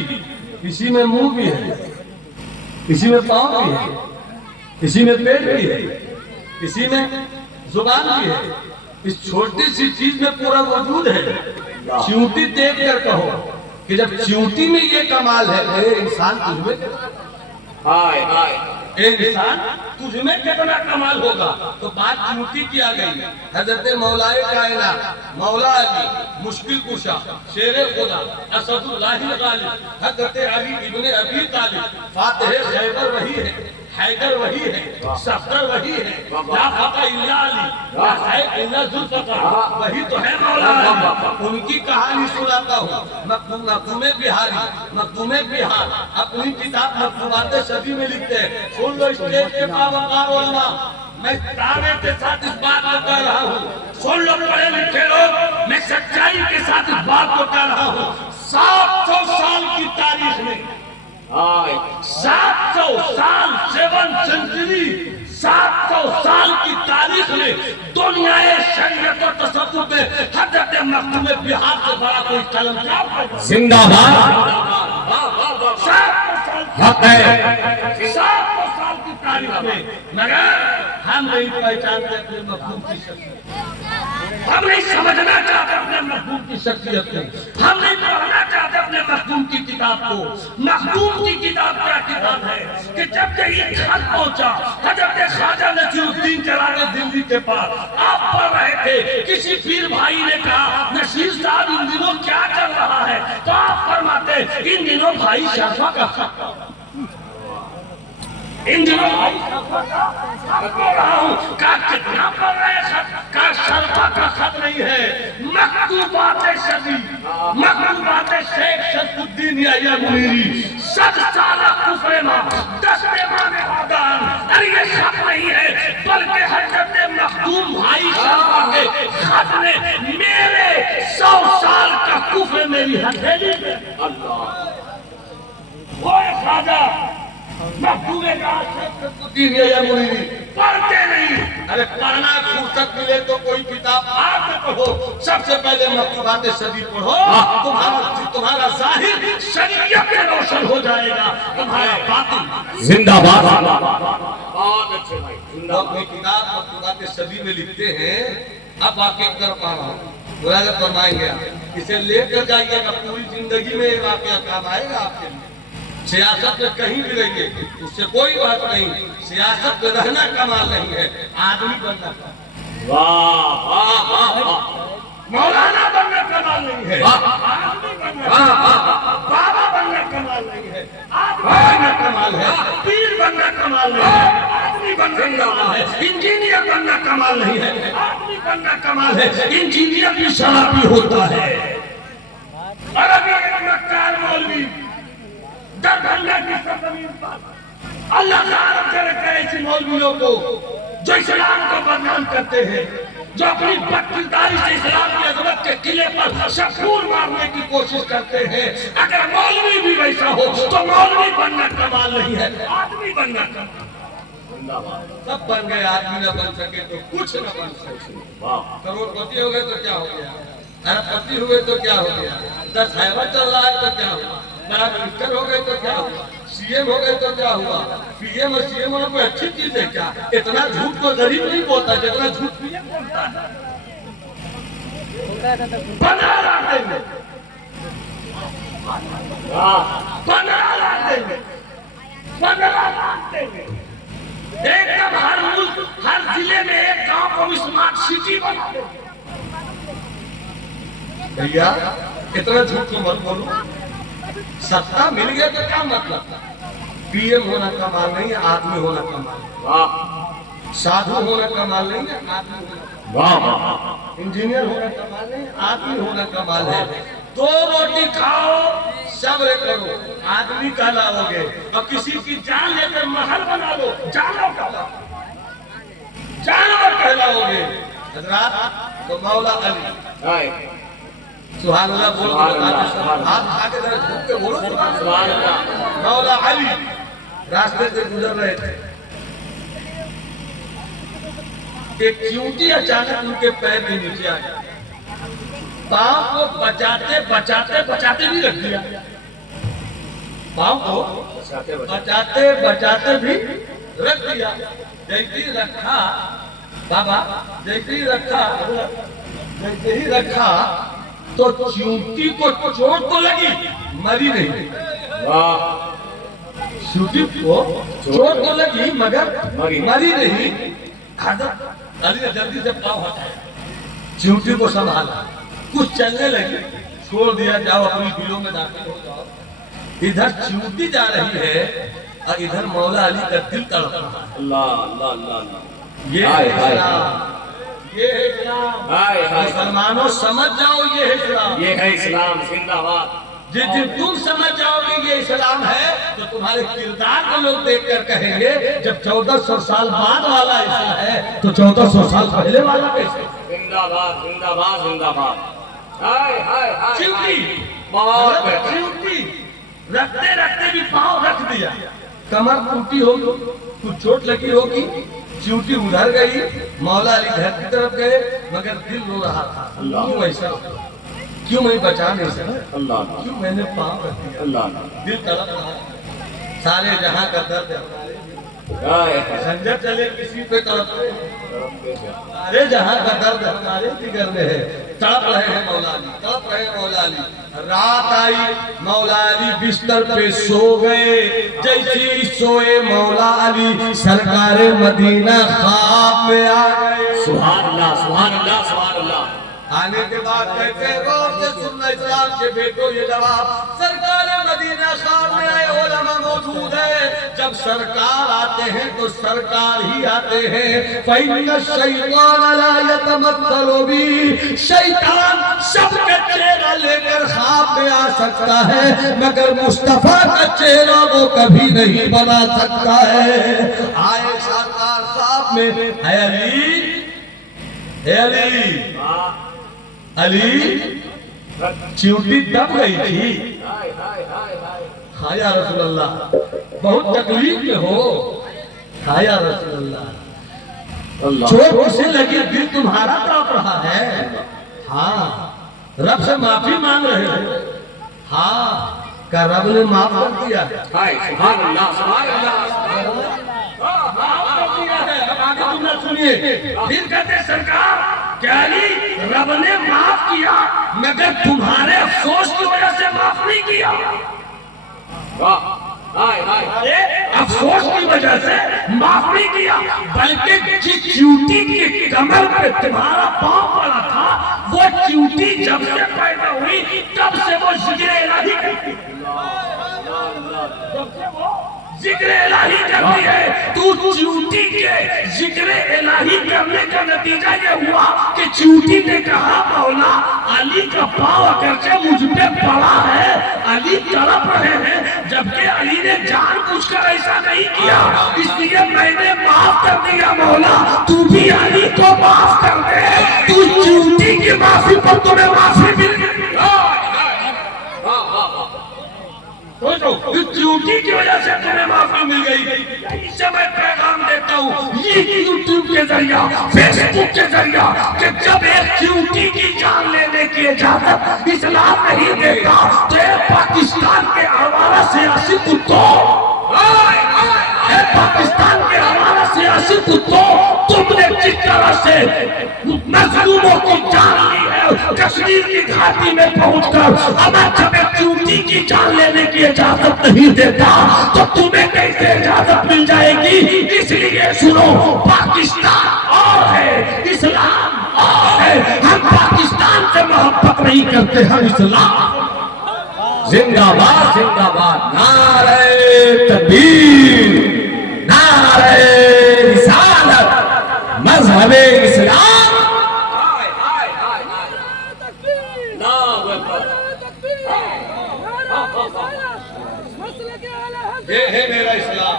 इसी में मुंह भी है, इसी में पाँव भी है, इसी में पेट भी है, इसी में जुबान भी है। इस छोटी सी चीज में पूरा वजूद है। चींटी देख कर कहो कि जब चींटी में ये कमाल है, अरे इंसान तुझमें, हाय हाय। इंसान तुझमें कितना कमाल होगा। तो बात चींटी की आ गई। हजरत मौलाए कायनात मौला अली, मुश्किल कुशा, शेरे खुदा, असदुल्लाहिल गालिब, हजरत अली इब्ने अबी तालिब, फातिह खैबर वही है, हैदर वही है, सफदर वही है, ला फका इल्ला अली, ला सैफ इल्ला जुल्फकार, वही तो है मौला अली। उनकी कहानी सुनाता हूँ। मखदूमे बिहारी, मखदूमे बिहार अपनी किताब मकतूबात सदी में लिखते हैं। सुन लो स्टेज के बावकार उलमा, मैं दावे के साथ इस बात को कह रहा हूँ। सुन लो पढ़े लिखे लोग, मैं सच्चाई के साथ इस बात को कह रहा हूँ। 700 साल की तारीख में, 700 साल, 7 सेंचुरी, 700 साल की तारीख में दुनियाए शरीयत और तसव्वुफ में हजरत मखदूम बिहार से बड़ा कोई कलम जिंदाबाद। 700 साल की तारीख में, मगर हम नहीं पहचानते अपने मखदूम की शख्सियत, हम नहीं समझना चाहते अपने मखदूम की शख्सियत को, हम नहीं पढ़ना चाहते अपने मखदूम की किताब को। मखदूम की किताब क्या किताब है कि जब से ये खत पहुंचा हजरत ख्वाजा नसीरुद्दीन चलाने दिल्ली के पास, आप पढ़ रहे थे, किसी पीर भाई ने कहा नसीर साहब इन दिनों क्या चल रहा है, तो आप फरमाते इन दिनों भाई शरफा का खत, इन दिनों भाई शरफा का खत पढ़ रहा हूँ। का कितना पढ़ रहे खत, का शरफा का खत नहीं है, मकतूबात सदी, मकतूबात शेख शरफुद्दीन यहिया मुरीदी, 7 साल कुफरे मां, 10 पैमाने आदान। अरे ये खत नहीं है, बल्कि हजरत मखदूम भाई शरफा के खत ने मेरे 100 साल का कुफर मेरी हथेली में। अल्लाह, वो ख्वाजा मखदूम शरफुद्दीन यहिया मुरीदी पढ़ते नहीं। अरे पढ़ना फुर्सत मिले तो कोई किताब आप पढ़ो, सबसे पहले मकतूबात सदी पढ़ो, तुम्हारा जाहिर शरीयत में रोशन हो जाएगा, तुम्हारा बातिन जिंदाबाद। बहुत अच्छे भाई, अपनी किताब मकतूबात सदी में लिखते हैं। अब वाकई कर पा रहा हूँ, मुराद फरमाएंगे आप इसे लेकर जाइएगा, पूरी जिंदगी में ये वाकया काम आएगा आपके लिए। सियासत में कहीं भी रहिए, उससे कोई बात नहीं, सियासत में रहना कमाल नहीं है, आदमी बनना। वाह वाह वाह वाह। मौलाना बनना कमाल नहीं है, आदमी बनना, बाबा बनना कमाल नहीं है, आदमी बनना कमाल है, पीर बनना कमाल नहीं है, आदमी बनना कमाल है, इंजीनियर बनना कमाल नहीं है, आदमी बनना कमाल है। इंजीनियर भी शराबी होता है। और अभी एक मक्कार मौलवी दरभंगा की सरजमीन पर अल्लाह ताला करे ऐसे मौलवियों को जो इस्लाम को बदनाम करते हैं, जो अपनी बदकिरदारी से इस्लाम की अजमत के किले पर शकूर मारने की कोशिश करते हैं। अगर मौलवी भी वैसा हो तो मौलवी बनना कमाल नहीं है, आदमी बनना कमाल। सब बन गए, आदमी न बन सके तो कुछ न बन सके। करोड़पति हो गए तो क्या हो गया, अरबपति हुए तो क्या हो गया, 10 हाइवा चल रहा है तो क्या हुआ, बड़ा मिनिस्टर हो गए तो क्या हुआ, सीएम हो गए तो क्या हुआ। पीएम और सीएम होना कोई अच्छी चीज है क्या? इतना झूठ को गरीब नहीं बोलता जितना झूठ पीएम बोलता है। 15 लाख देंगे, 15 लाख देंगे, 15 लाख देंगे। एकदम हर मुल्क, हर जिले में एक गांव को स्मार्ट सिटी बना देंगे। भैया इतना झूठ तो मत बोलो। सत्ता मिल गया तो क्या मतलब? पीएम होना कमाल नहीं है, आदमी होना कमाल। साधु होना कमाल नहीं है, आदमी होना। इंजीनियर होना कमाल नहीं, आदमी होना कमाल है। 2 रोटी खाओ, सब्र करो, आदमी कहलाओगे। और किसी की जान लेकर महल बना लो, जानवर कहलाओगे। हजरात तो मौला अली सुभान अल्लाह बोल हाथ आगे झुक के बोलो सुभान अल्लाह। मौला अली रास्ते से गुजर रहे थे, एक चींटी अचानक उनके पैर के नीचे आ गई। पाँव को बचाते बचाते बचाते भी रख दिया, पाँव को बचाते बचाते भी रख दिया। जैसे ही रखा बाबा, जैसे ही रखा, जैसे ही रखा तो चींटी को चोट तो लगी, मरी नहीं। चींटी को चोट तो लगी मगर मरी नहीं। अरे जल्दी से पाँव हटाया, चींटी को संभाला, कुछ चलने लगी, छोड़ दिया, जाओ अपनी बिलों में दाखिल हो जाओ। इधर चींटी जा रही है और इधर मौला अली का दिल तड़प रहा है। अल्लाह अल्लाह अल्लाह। ये है इस्लाम, ये है इस्लाम। मुसलमानों समझ जाओ, ये है इस्लाम, ये है इस्लाम। जिंदाबाद। जिस तुम समझ जाओगे ये इस्लाम है तो तुम्हारे किरदार को लोग देखकर कहेंगे जब 1400 साल बाद वाला ऐसा है तो 1400 साल पहले वाला कैसे? जिंदाबाद जिंदाबाद जिंदाबाद। हाय हाय हाय। चिंटी रखते रखते भी पाँव रख दिया, कमर टूटी होगी, कुछ चोट लगी होगी, चींटी उधर गई, मौला अली घर की तरफ गए, मगर दिल रो रहा था। क्यों ऐसा, क्यों मैं बचा नहीं सका, अल्लाह क्यों मैंने पाँव रख दिया, अल्लाह दिल तड़प रहा। सारे जहां का दर्द संजय चले किसी पे तड़पते, सारे जहां का दर्द हमारे जिगर में है। तड़प रहे हैं मौला अली, तड़प रहे हैं मौला अली। रात आई, मौला अली बिस्तर पे सो गए। जैसे ही सोए मौला अली सरकार मदीना ख्वाब में आ गए। सुभान अल्लाह सुभान अल्लाह सुभान अल्लाह। आने के बाद कहते हैं गौर से सुनना इस्लाम के बेटो ये जवाब। सरकार मदीना ख्वाब में आए, उलमा मौजूद है। जब सरकार आते हैं तो सरकार ही आते हैं। फ़इन्ना शैतान ला यतमत्तलु बी, शैतान सबका चेहरा लेकर ख्वाब में आ सकता है मगर मुस्तफा का चेहरा वो कभी नहीं बना सकता है। आए सरकार ख्वाब में, है अली, है अली, अली चींटी दब गई थी। हाँ या रसूल अल्लाह, बहुत तकलीफ में हो। हाँ या रसूल अल्लाह, चोट किसे लगी, दिल तुम्हारा तड़प रहा है। हाँ, रब से माफी मांग रहे हो। हाँ, क्या रब ने माफ कर दिया? सुभान अल्लाह सुभान अल्लाह। अब आगे तुम ना सुनिए। फिर कहते सरकार क्या अली, रब ने माफ किया मगर तुम्हारे अफसोस की वजह से माफ नहीं किया। अफसोस की वजह से माफ नहीं किया, बल्कि जिस चींटी के कमर पे तुम्हारा पांव पड़ा था वो चींटी जब से पैदा हुई तब से वो जिक्र इलाही करती, जब से वो जिक्र इलाही करती है, तू च्यूटी के जिक्र इलाही करने का नतीजा ये हुआ कि च्यूटी ने कहा मौला अली का पाँव अगरचे मुझ पे पड़ा है, अली तड़प रहे हैं, जबकि अली ने जानबूझकर ऐसा नहीं किया, इसलिए मैंने माफ कर दिया मौला, तू भी अली को माफ कर दे। तू च्यूटी की माफी पर तुम्हें माफी मिल गई। ड्यूटी की वजह से तुम्हें माफी मिल गई। इससे मैं पैगाम देता हूँ ये यूट्यूब के जरिया, फेसबुक के जरिया, कि जब एक ड्यूटी की जान लेने की इजाजत इस्लाम नहीं देता तो एक पाकिस्तान के आवारा सियासी कुत्तों, पाकिस्तान के आवारा सियासी कुत्तों, तुमने जिस तरह से मजलूमों की जान ली है कश्मीर की घाटी में पहुंचकर, अगर जब एक ड्यूटी की जान लेने की इजाजत नहीं देता तो तुम्हें कैसे इजाजत मिल जाएगी। इसलिए सुनो, पाकिस्तान और है, इस्लाम और है। हम पाकिस्तान से मोहब्बत नहीं करते, हम इस्लाम। जिंदाबाद जिंदाबाद, नारे तकबीर, नारे रिसालत, मजहबे इस्लाम। ये है मेरा इस्लाम,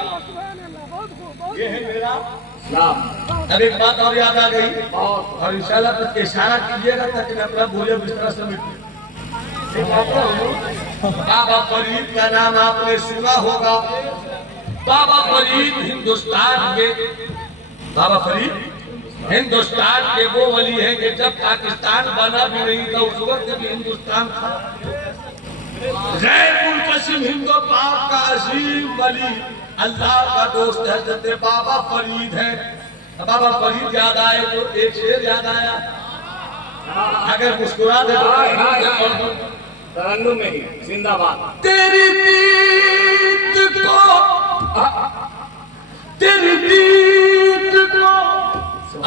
ये है मेरा इस्लाम। अब एक बात और याद आ गई, और इंशाल्लाह कुछ इशारा कीजिएगा ताकि मैं अपना बोले बिस्तरा समेट। बाबा फरीद का नाम आपने सुना होगा। बाबा फरीद हिंदुस्तान के, बाबा फरीद हिंदुस्तान के वो वली हैं कि जब पाकिस्तान बना भी नहीं था उस वक्त भी हिंदुस्तान था। गैर मुनक़सिम हिंदो पाक का अजीम वली, अल्लाह का दोस्त हज़रत बाबा फरीद है। बाबा फरीद याद आए तो एक शेर याद आया, अगर मुस्कुरा दे तो तरन्नुम में ही जिंदाबाद। तेरी दीद को, तेरी दीद को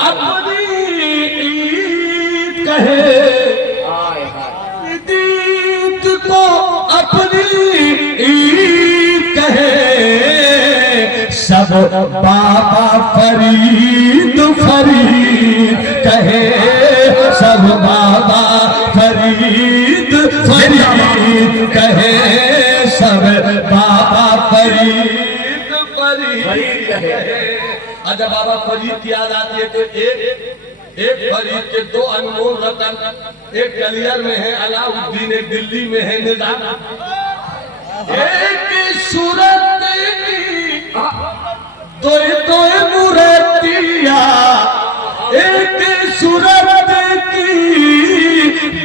अपनी ईद कहे, दीद को अपनी ईद कहे, सब बाबा फरीद फरीद कहे, सब बाबा फरीद फरीद कहे, सब बाबा फरीद फरीद कहे। जब बाबा फरीद की याद आती है तो एक फरीद के दो अनमोल रतन, एक गलियर में है अलाउद्दीन, एक दिल्ली में है निजाम। एक सूरत की दो दो मूर्तियां, एक सूरत की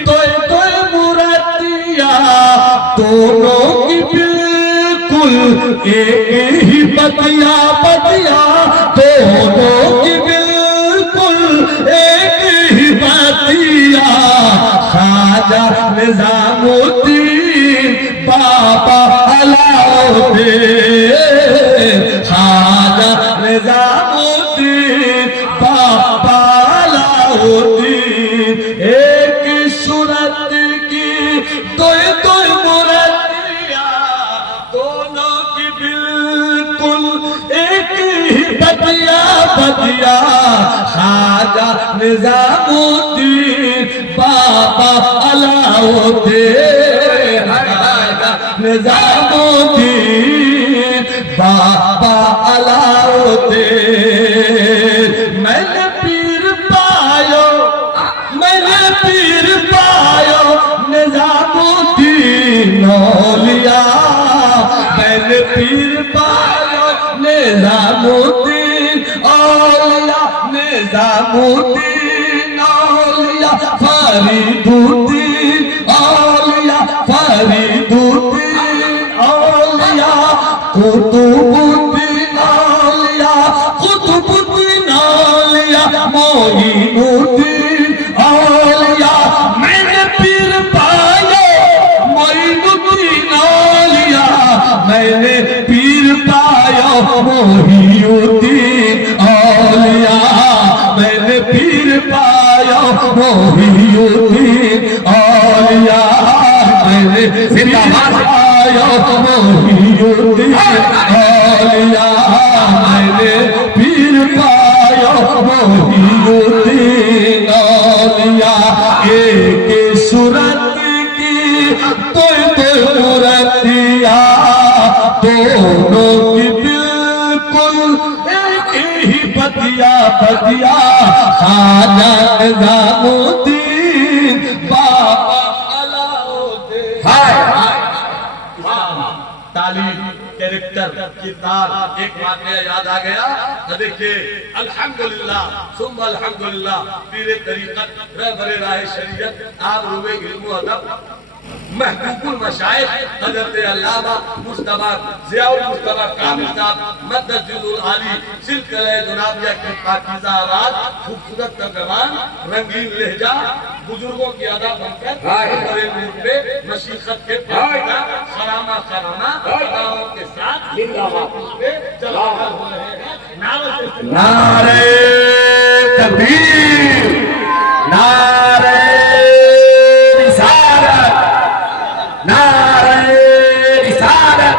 दो दो मूर्तियां, दोनों की बिल्कुल एक ही बतिया बतिया, दोनों की बिल्कुल एक ही बतिया। ख्वाजा निजामुद्दीन बाबा अलाउद्दीन, ख्वाजा निजामुद्दीन बाबा अलाउद्दीन, एक सूरत की दो दो मूर्तियां, दोनों की बिल्कुल एक ही बतिया बतिया। ख्वाजा निजामुद्दीन बाबा अलाउद्दीन, ख्वाजा निजामुद्दीन बाबा अलाउद्दीन। मैंने पीर पायो, मैंने पीर पायो निजामुद्दीन औलिया, मैंने पीर पायो निजामुद्दीन औलिया, निजामुद्दीन औलिया, फरीदुद्दीन औलिया, फरीदुद्दीन औलिया, कुतुबुद्दीन औलिया, कुतुबुद्दीन औलिया, मोइनुद्दीन औलिया। मैंने पीर पायो मोइनुद्दीन औलिया, मैंने पीर पायो मोहिउद्दीन औलिया, मैंने पीर पायो मोहिउद्दीन औलिया, मैंने पाया मोहिउद्दीन औलिया, मैंने पीर पाया मोहिउद्दीन औलिया। एक सूरत की कोई मूर्तिया, दोनों की बिल्कुल एक ही बतिया बतिया। खाजा निजामुद्दीन बाबा अलाउद्दीन। हाय हाय तालीम कैरेक्टर किरदार एक वाकया याद आ गया। तो देखिए अल्हम्दुलिल्लाह सुम्मा अल्हम्दुलिल्लाह पीरे तरीकत रहबरे राह शरीयत आप रूबे इल्म अदब महबूबुल मशाइख हजरत अल्लामा मुस्तफा जियाउल मुस्तफा कामिल साहब मददुल आली सिलसिला जुनाबिया की पाकीज़ा आवाज, खूबसूरत तर्जुमान, रंगीन लहजा, बुजुर्गों की अदा बनकर बड़े नूर पे मशीखत के खरामा खरामा अदाओं के साथ पे जलावत हो रहे हैं। नारे तकबीर, नारे रिसालत, नारे रिसालत।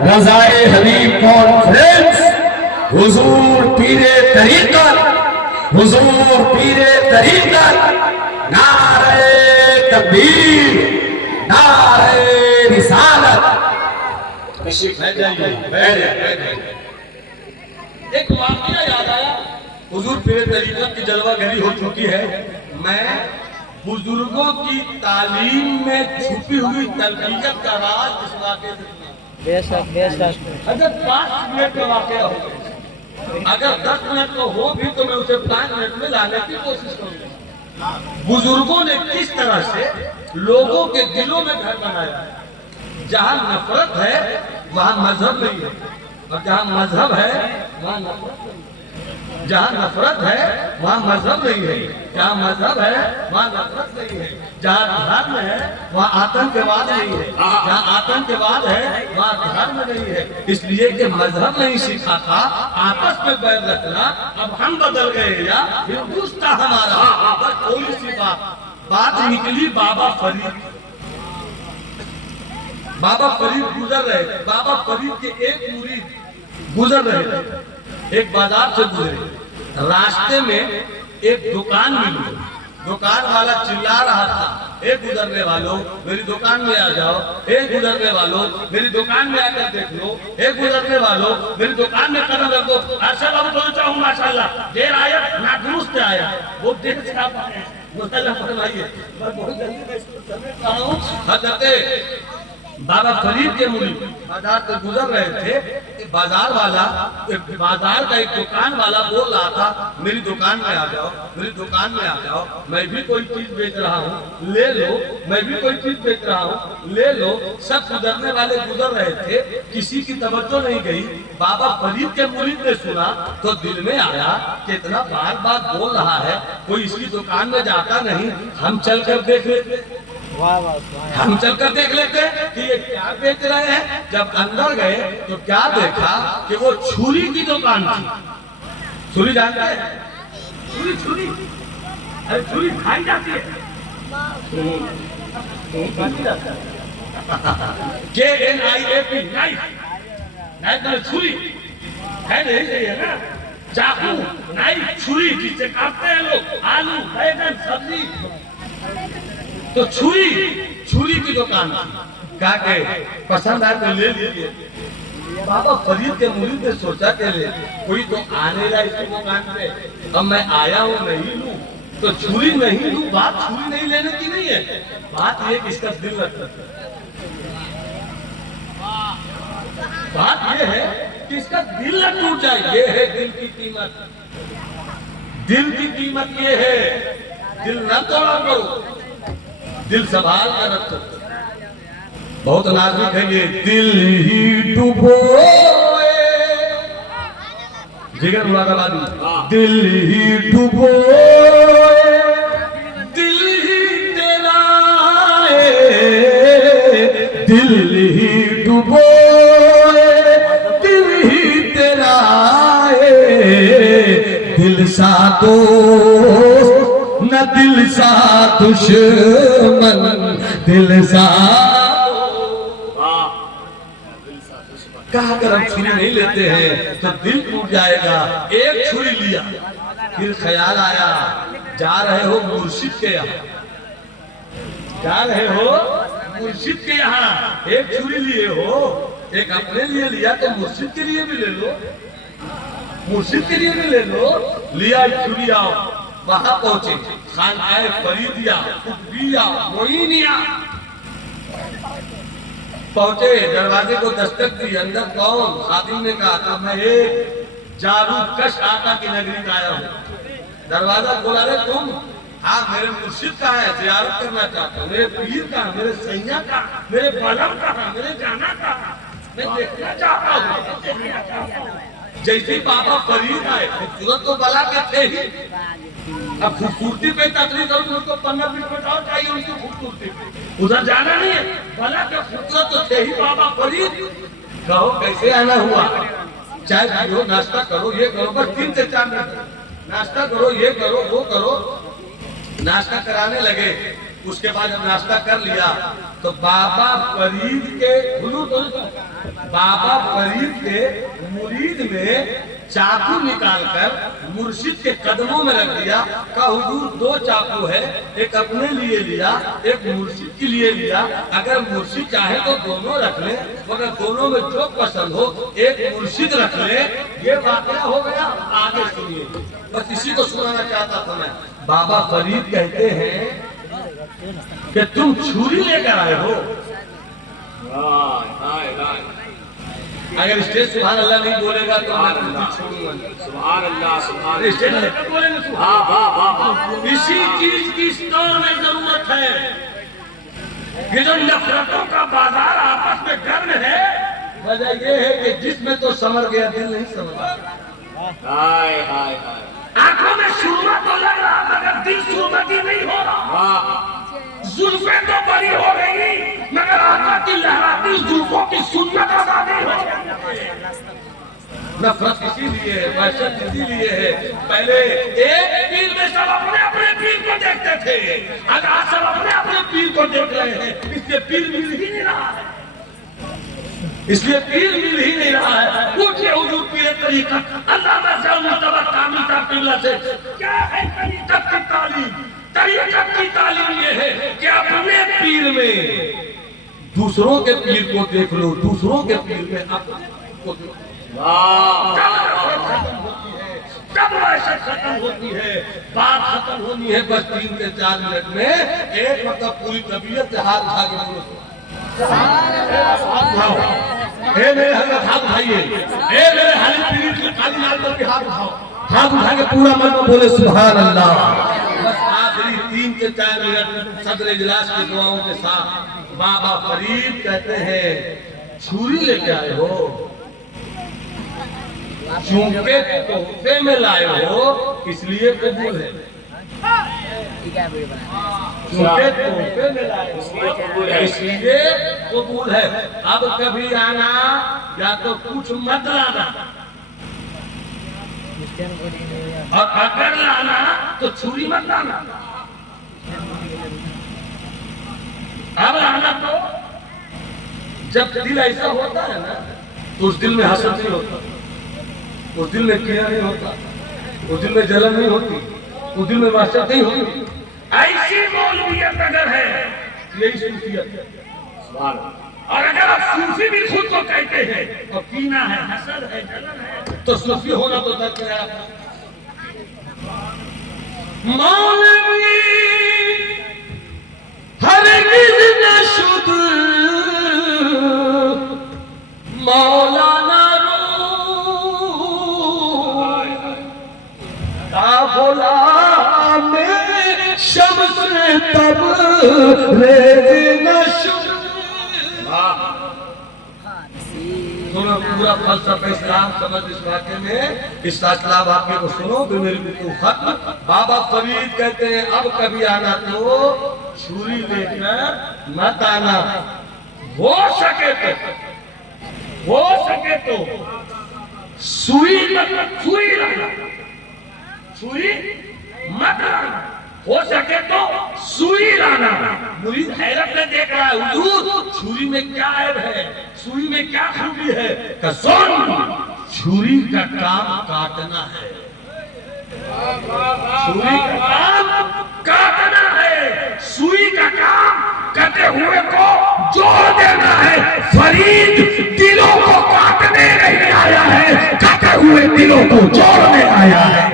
रज़ाए हबीब कॉन्फ्रेंस, हुजूर पीरे तरीकत, हुजूर पीरे तरीकत। नारे तकबीर, नारे रिसालत। एक वाकया याद आया, हुजूर पीरे तरीकत की जलवागरी हो चुकी है। मैं बुजुर्गों की तालीम में छुपी हुई तरबियत का राज इस वाकये से सुना। अगर 5 मिनट का वाकया हो, अगर 10 मिनट का हो भी तो मैं उसे 5 मिनट में लाने की कोशिश करूंगा। बुजुर्गों ने किस तरह से लोगों के दिलों में घर बनाया। जहां नफरत है वहां मजहब नहीं है, और जहां मजहब है वहां नफरत नहीं है। जहां नफरत है वहां मजहब नहीं है, जहां मजहब है वहां नफरत नहीं है। जहां धर्म है वहां आतंकवाद नहीं है, जहां आतंकवाद है वहां धर्म नहीं है। इसलिए कि मजहब नहीं सीखा था आपस में बैर रखना। अब हम बदल गए या हिंदुस्तान हमारा। बस थोड़ी सी बात निकली बाबा फरीद। बाबा फरीद गुजर रहे, बाबा फरीद के एक मुरीद गुजर रहे, एक बाजार से गुजरे। रास्ते में एक दुकान मिली, दुकान वाला चिल्ला रहा था, एक गुजरने वालों मेरी दुकान में आ जाओ, एक गुजरने वालों मेरी दुकान में आकर देख लो, एक गुजरने वालों मेरी दुकान में कदम रख दो। अच्छा बाबू तो चाहूँ माशाल्लाह, देर आया ना दुरुस्त आया, वो देर से आप आए हैं, मुसल्ला फरमाइए। मैं बहुत जल्दी में इसको समझ रहा हूँ। हजरत बाबा फरीद के मुरीद बाजार से गुजर रहे थे। बाजार वाला, बाजार का एक दुकान वाला बोल रहा था मेरी दुकान में आ जाओ, मेरी दुकान में आ जाओ, मैं भी कोई चीज बेच रहा हूँ ले लो, मैं भी कोई चीज बेच रहा हूँ ले लो। सब गुजरने वाले गुजर रहे थे, किसी की तवज्जो नहीं गई। बाबा फरीद के मुरीद ने सुना तो दिल में आया कि इतना बार बार बोल रहा है, कोई इसकी दुकान में जाता नहीं, हम चल कर देख लेते, हम चलकर देख लेते कि ये क्या बेच रहे हैं। जब अंदर गए तो क्या देखा कि वो छुरी की दुकान थी। छुरी जानते हैं? छुरी छुरी, अरे छुरी खाई जाती है। KNIFE नाइफ, नाइफ में छुरी है नहीं, सही है ना? चाकू, नाइफ, छुरी जिससे काटते हैं लोग आलू, बैगन, सब्जी। तो छुरी, छुरी की दुकान थी। क्या के पसंद आए तो ले लीजिए। बाबा फरीद के मुरीद ने सोचा के ले कोई तो आने लगा इस दुकान पे, अब मैं आया हूँ नहीं लूं तो छुरी नहीं लूं। बात छुरी नहीं लेने की नहीं है, बात ये कि इसका दिल रखना। बात ये है कि इसका दिल न टूट जाए। ये है दिल की कीमत, दिल की कीमत ये है। दिल न तोड़ा करो, दिल संभाल कर रखो। बहुत नाजुक है ये दिल ही डुबोए, जिगर मुरादाबादी, दिल ही डुबोए, दिल ही तेरा है, दिल ही डुबोए, दिल ही तेरा है। दिल सा दोस्त न दिल सा दुश्मन, दिल सा कहा अगर हम छुरी नहीं लेते हैं तो दिल टूट जाएगा। एक छुरी लिया, फिर ख्याल आया जा रहे हो मुर्शिद के यहाँ, जा रहे हो मुर्शिद के यहाँ, एक छुरी लिए हो, एक अपने लिए लिया तो मुर्शिद के लिए भी ले लो, मुर्शिद के लिए भी ले लो। लिया छुरी, आओ वहां पहुंचे, खानकाए फरीदिया कुतबिया मोइनिया पहुंचे, दरवाजे को दस्तक दी, अंदर कौन? खादिम ने कहा था मैं एक जारूकश आका की नगरी का आया हूँ। दरवाजा खोला, रे तुम? हाँ, मेरे मुर्शिद का है, जियारत करना चाहता हूँ। मेरे पीर का, मेरे सैया का, मेरे बलम का, मेरे जाना का, मैं देखना चाहता हूँ। जैसे बाबा फरीद आए, खूबसूरत तो बला के थे ही, अब खूबसूरती पे तकलीफ करूँ उनको 15 मिनट बताओ चाहिए उनकी खूबसूरती पे, उधर जाना नहीं है। भला के खूबसूरत तो थे ही बाबा फरीद। कहो कैसे आना हुआ? चाय पियो, नाश्ता करो, ये करो, बस 3 से 4 मिनट नाश्ता करो, ये करो, वो करो। नाश्ता कराने लगे, उसके बाद जब नाश्ता कर लिया तो बाबा फरीद के बाबा फरीद के मुरीद में चाकू निकालकर मुर्शिद के कदमों में रख दिया। कहा हुजूर 2 चाकू है, एक अपने लिए लिया, एक मुर्शिद के लिए लिया। अगर मुर्शिद चाहे तो दोनों रख ले, मगर दोनों में जो पसंद हो एक मुर्शिद रख ले। ये वाकया हो गया, आगे सुनिए, बस इसी को सुनाना चाहता था मैं। बाबा फरीद कहते हैं कि तुम छुरी लेकर आए हो। अगर स्टेज सुभान अल्लाह नहीं बोलेगा तो मैं छोड़ूंगा। सुभान अल्लाह, सुभान अल्लाह। स्टेज लेकर बोलेंगे। हाँ हाँ हाँ, इसी चीज की इस दौर में जरूरत है कि जो नफरतों का बाजार आपस में गर्म है, वजह ये है कि जिसमें तो समर गया, दिल नहीं समझा। हाय हाय हाय, आंखों में सुरमा तो लग रहा मगर दिल सुरमती नहीं हो रहा। वाह, जुल्फें तो बड़ी हो गई मगर आका की लहराती जुल्फों की सुन्नत अदा नहीं हो रही। नफरत इसीलिए है, वहशत इसीलिए है। पहले एक पीर में सब अपने अपने पीर को देखते थे, आज आप सब अपने अपने पीर को देख रहे हैं। इसलिए पीर मिल ही नहीं रहा है, इसलिए पीर मिल ही नहीं रहा है। पूछिए हुजूर पीर तरीका अल्लामा शाह मुस्तफा कामिल साहब किबला से, क्या है तरीकत की तालीम? तरीकत की तालीम ये है कि अपने पीर में दूसरों के पीर को देख लो, दूसरों के पीर में अपने को देखो। जब वहशत खत्म होती है, बात खत्म होनी है, बस 3 से 4 मिनट में एक मतलब पूरी तबीयत से हाथ उठा के बोलो हे मेरे हजरत हाथ उठाइए, हे मेरे हाली पीर की काली लाल पर हाथ उठाओ, हाथ उठा के पूरा मन में बोले सुभान अल्लाह। बस आखिरी 3 से 4 मिनट सदर इजलास की दुआओं के साथ बाबा फरीद कहते हैं छुरी लेके आए हो, चूंकि तोहफे में लाए हो इसलिए कबूल है, चूंकि तोहफे में लाए हो इसलिए कबूल है। अब कभी आना या तो कुछ मत लाना, और अगर लाना तो छुरी मत लाना। अब लाना तो जब दिल ऐसा होता है ना तो उस दिल में हसद नहीं होता, उस दिल में कीड़ा नहीं होता, उस दिल में जलन नहीं होती, उस दिल में वहशत नहीं होती। ऐसी मौलवियत अगर है यही सूफियत है। और अगर आप सूफी भी खुद को कहते हैं और कीना है, हसद है, जलन है, तो सूफी होना तो दरकार है। मौलवी हरगिज़ न शुद मौलाना बोला में शम्स तब रेज़ नशुद। सुनो पूरा फलसफा इस्लाम समझ इस वाक़े में, इस इस्लाम वाक़े को सुनो तो मेरी गुफ्तगू खत्म। बाबा फरीद कहते हैं अब कभी आना तो छुरी लेकर मत आना, हो सके तो सुई लाना, सुई मत लाना। हो सके तो सुई लाना। मुरीद हैरत में देख रहा है, हुजूर छुरी में क्या ऐब है, सुई में क्या खूबी है? सुन, छुरी का काम काटना है, छुरी का काम काटना है, सुई का काम कटे हुए को जोड़ देना है। फरीद दिलों को काटने नहीं आया है, कटे हुए दिलों को जोड़ने आया है।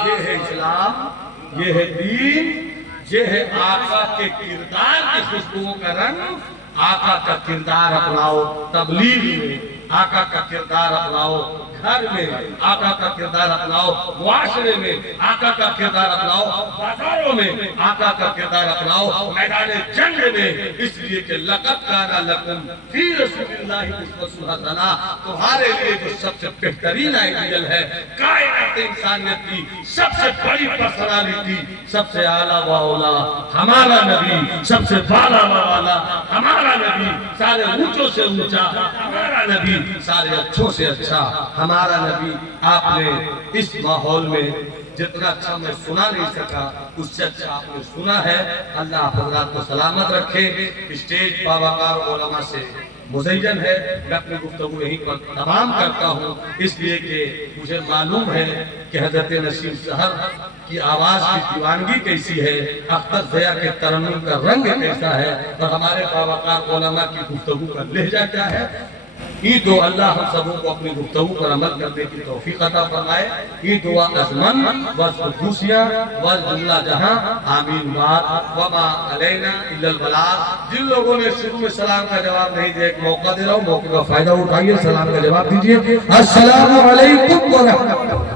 ये है इस्लाम, ये है दीन, ये है आका के किरदार की खुशबुओं का रंग। आका का किरदार अपनाओ तबलीग में, आका का किरदार अपनाओ घर में, आका का किरदार अपनाओ मुआशरे में, आका का किरदार अपनाओ बाजारों में, आका का किरदार अपनाओ मैदान जंग में। इसलिए कि लक़द काना लकुम फी रसूलिल्लाहि उस्वतुन हसना, तुम्हारे लिए जो सबसे बेहतरीन आइडियल है कायनात इंसानियत की सबसे बड़ी पर्सनालिटी, सबसे आला व औला हमारा नबी, सबसे बाला व वाला हमारा नबी, सारे ऊंचों से ऊंचा हमारा नबी, सारे अच्छों से अच्छा हमारा नबी। आपने इस माहौल में जितना अच्छा मैं सुना नहीं सका, उससे अच्छा आपने सुना है। अल्लाह हज़रात को सलामत रखे। स्टेज बावकार उलमा से मुज़य्यन है। मैं अपनी गुफ्तगू यहीं पर तमाम करता हूँ, इसलिए कि मुझे मालूम है कि हज़रत नसीम सहर की आवाज़ की दीवानगी कैसी है, अख्तर ज़या के तरन्नुम का रंग कैसा है, और हमारे बावकार उलमा की गुफ्तगू का लहजा क्या है। ये दो अल्लाह हम सबों को अपनी गुफ्तगू पर अमल करने की तौफीक अता फरमाए। ये दुआ अज़मन व खुसूसिया व जुमला जहां आमीन बात वमा अलैना इल्लल बलाग। जिन लोगों ने शुरू में सलाम का जवाब नहीं दिया, एक मौका दे रहा हूं, मौके का फायदा उठाइए, सलाम का जवाब दीजिए। अस्सलामु अलैकुम व रहमतुल्लाह।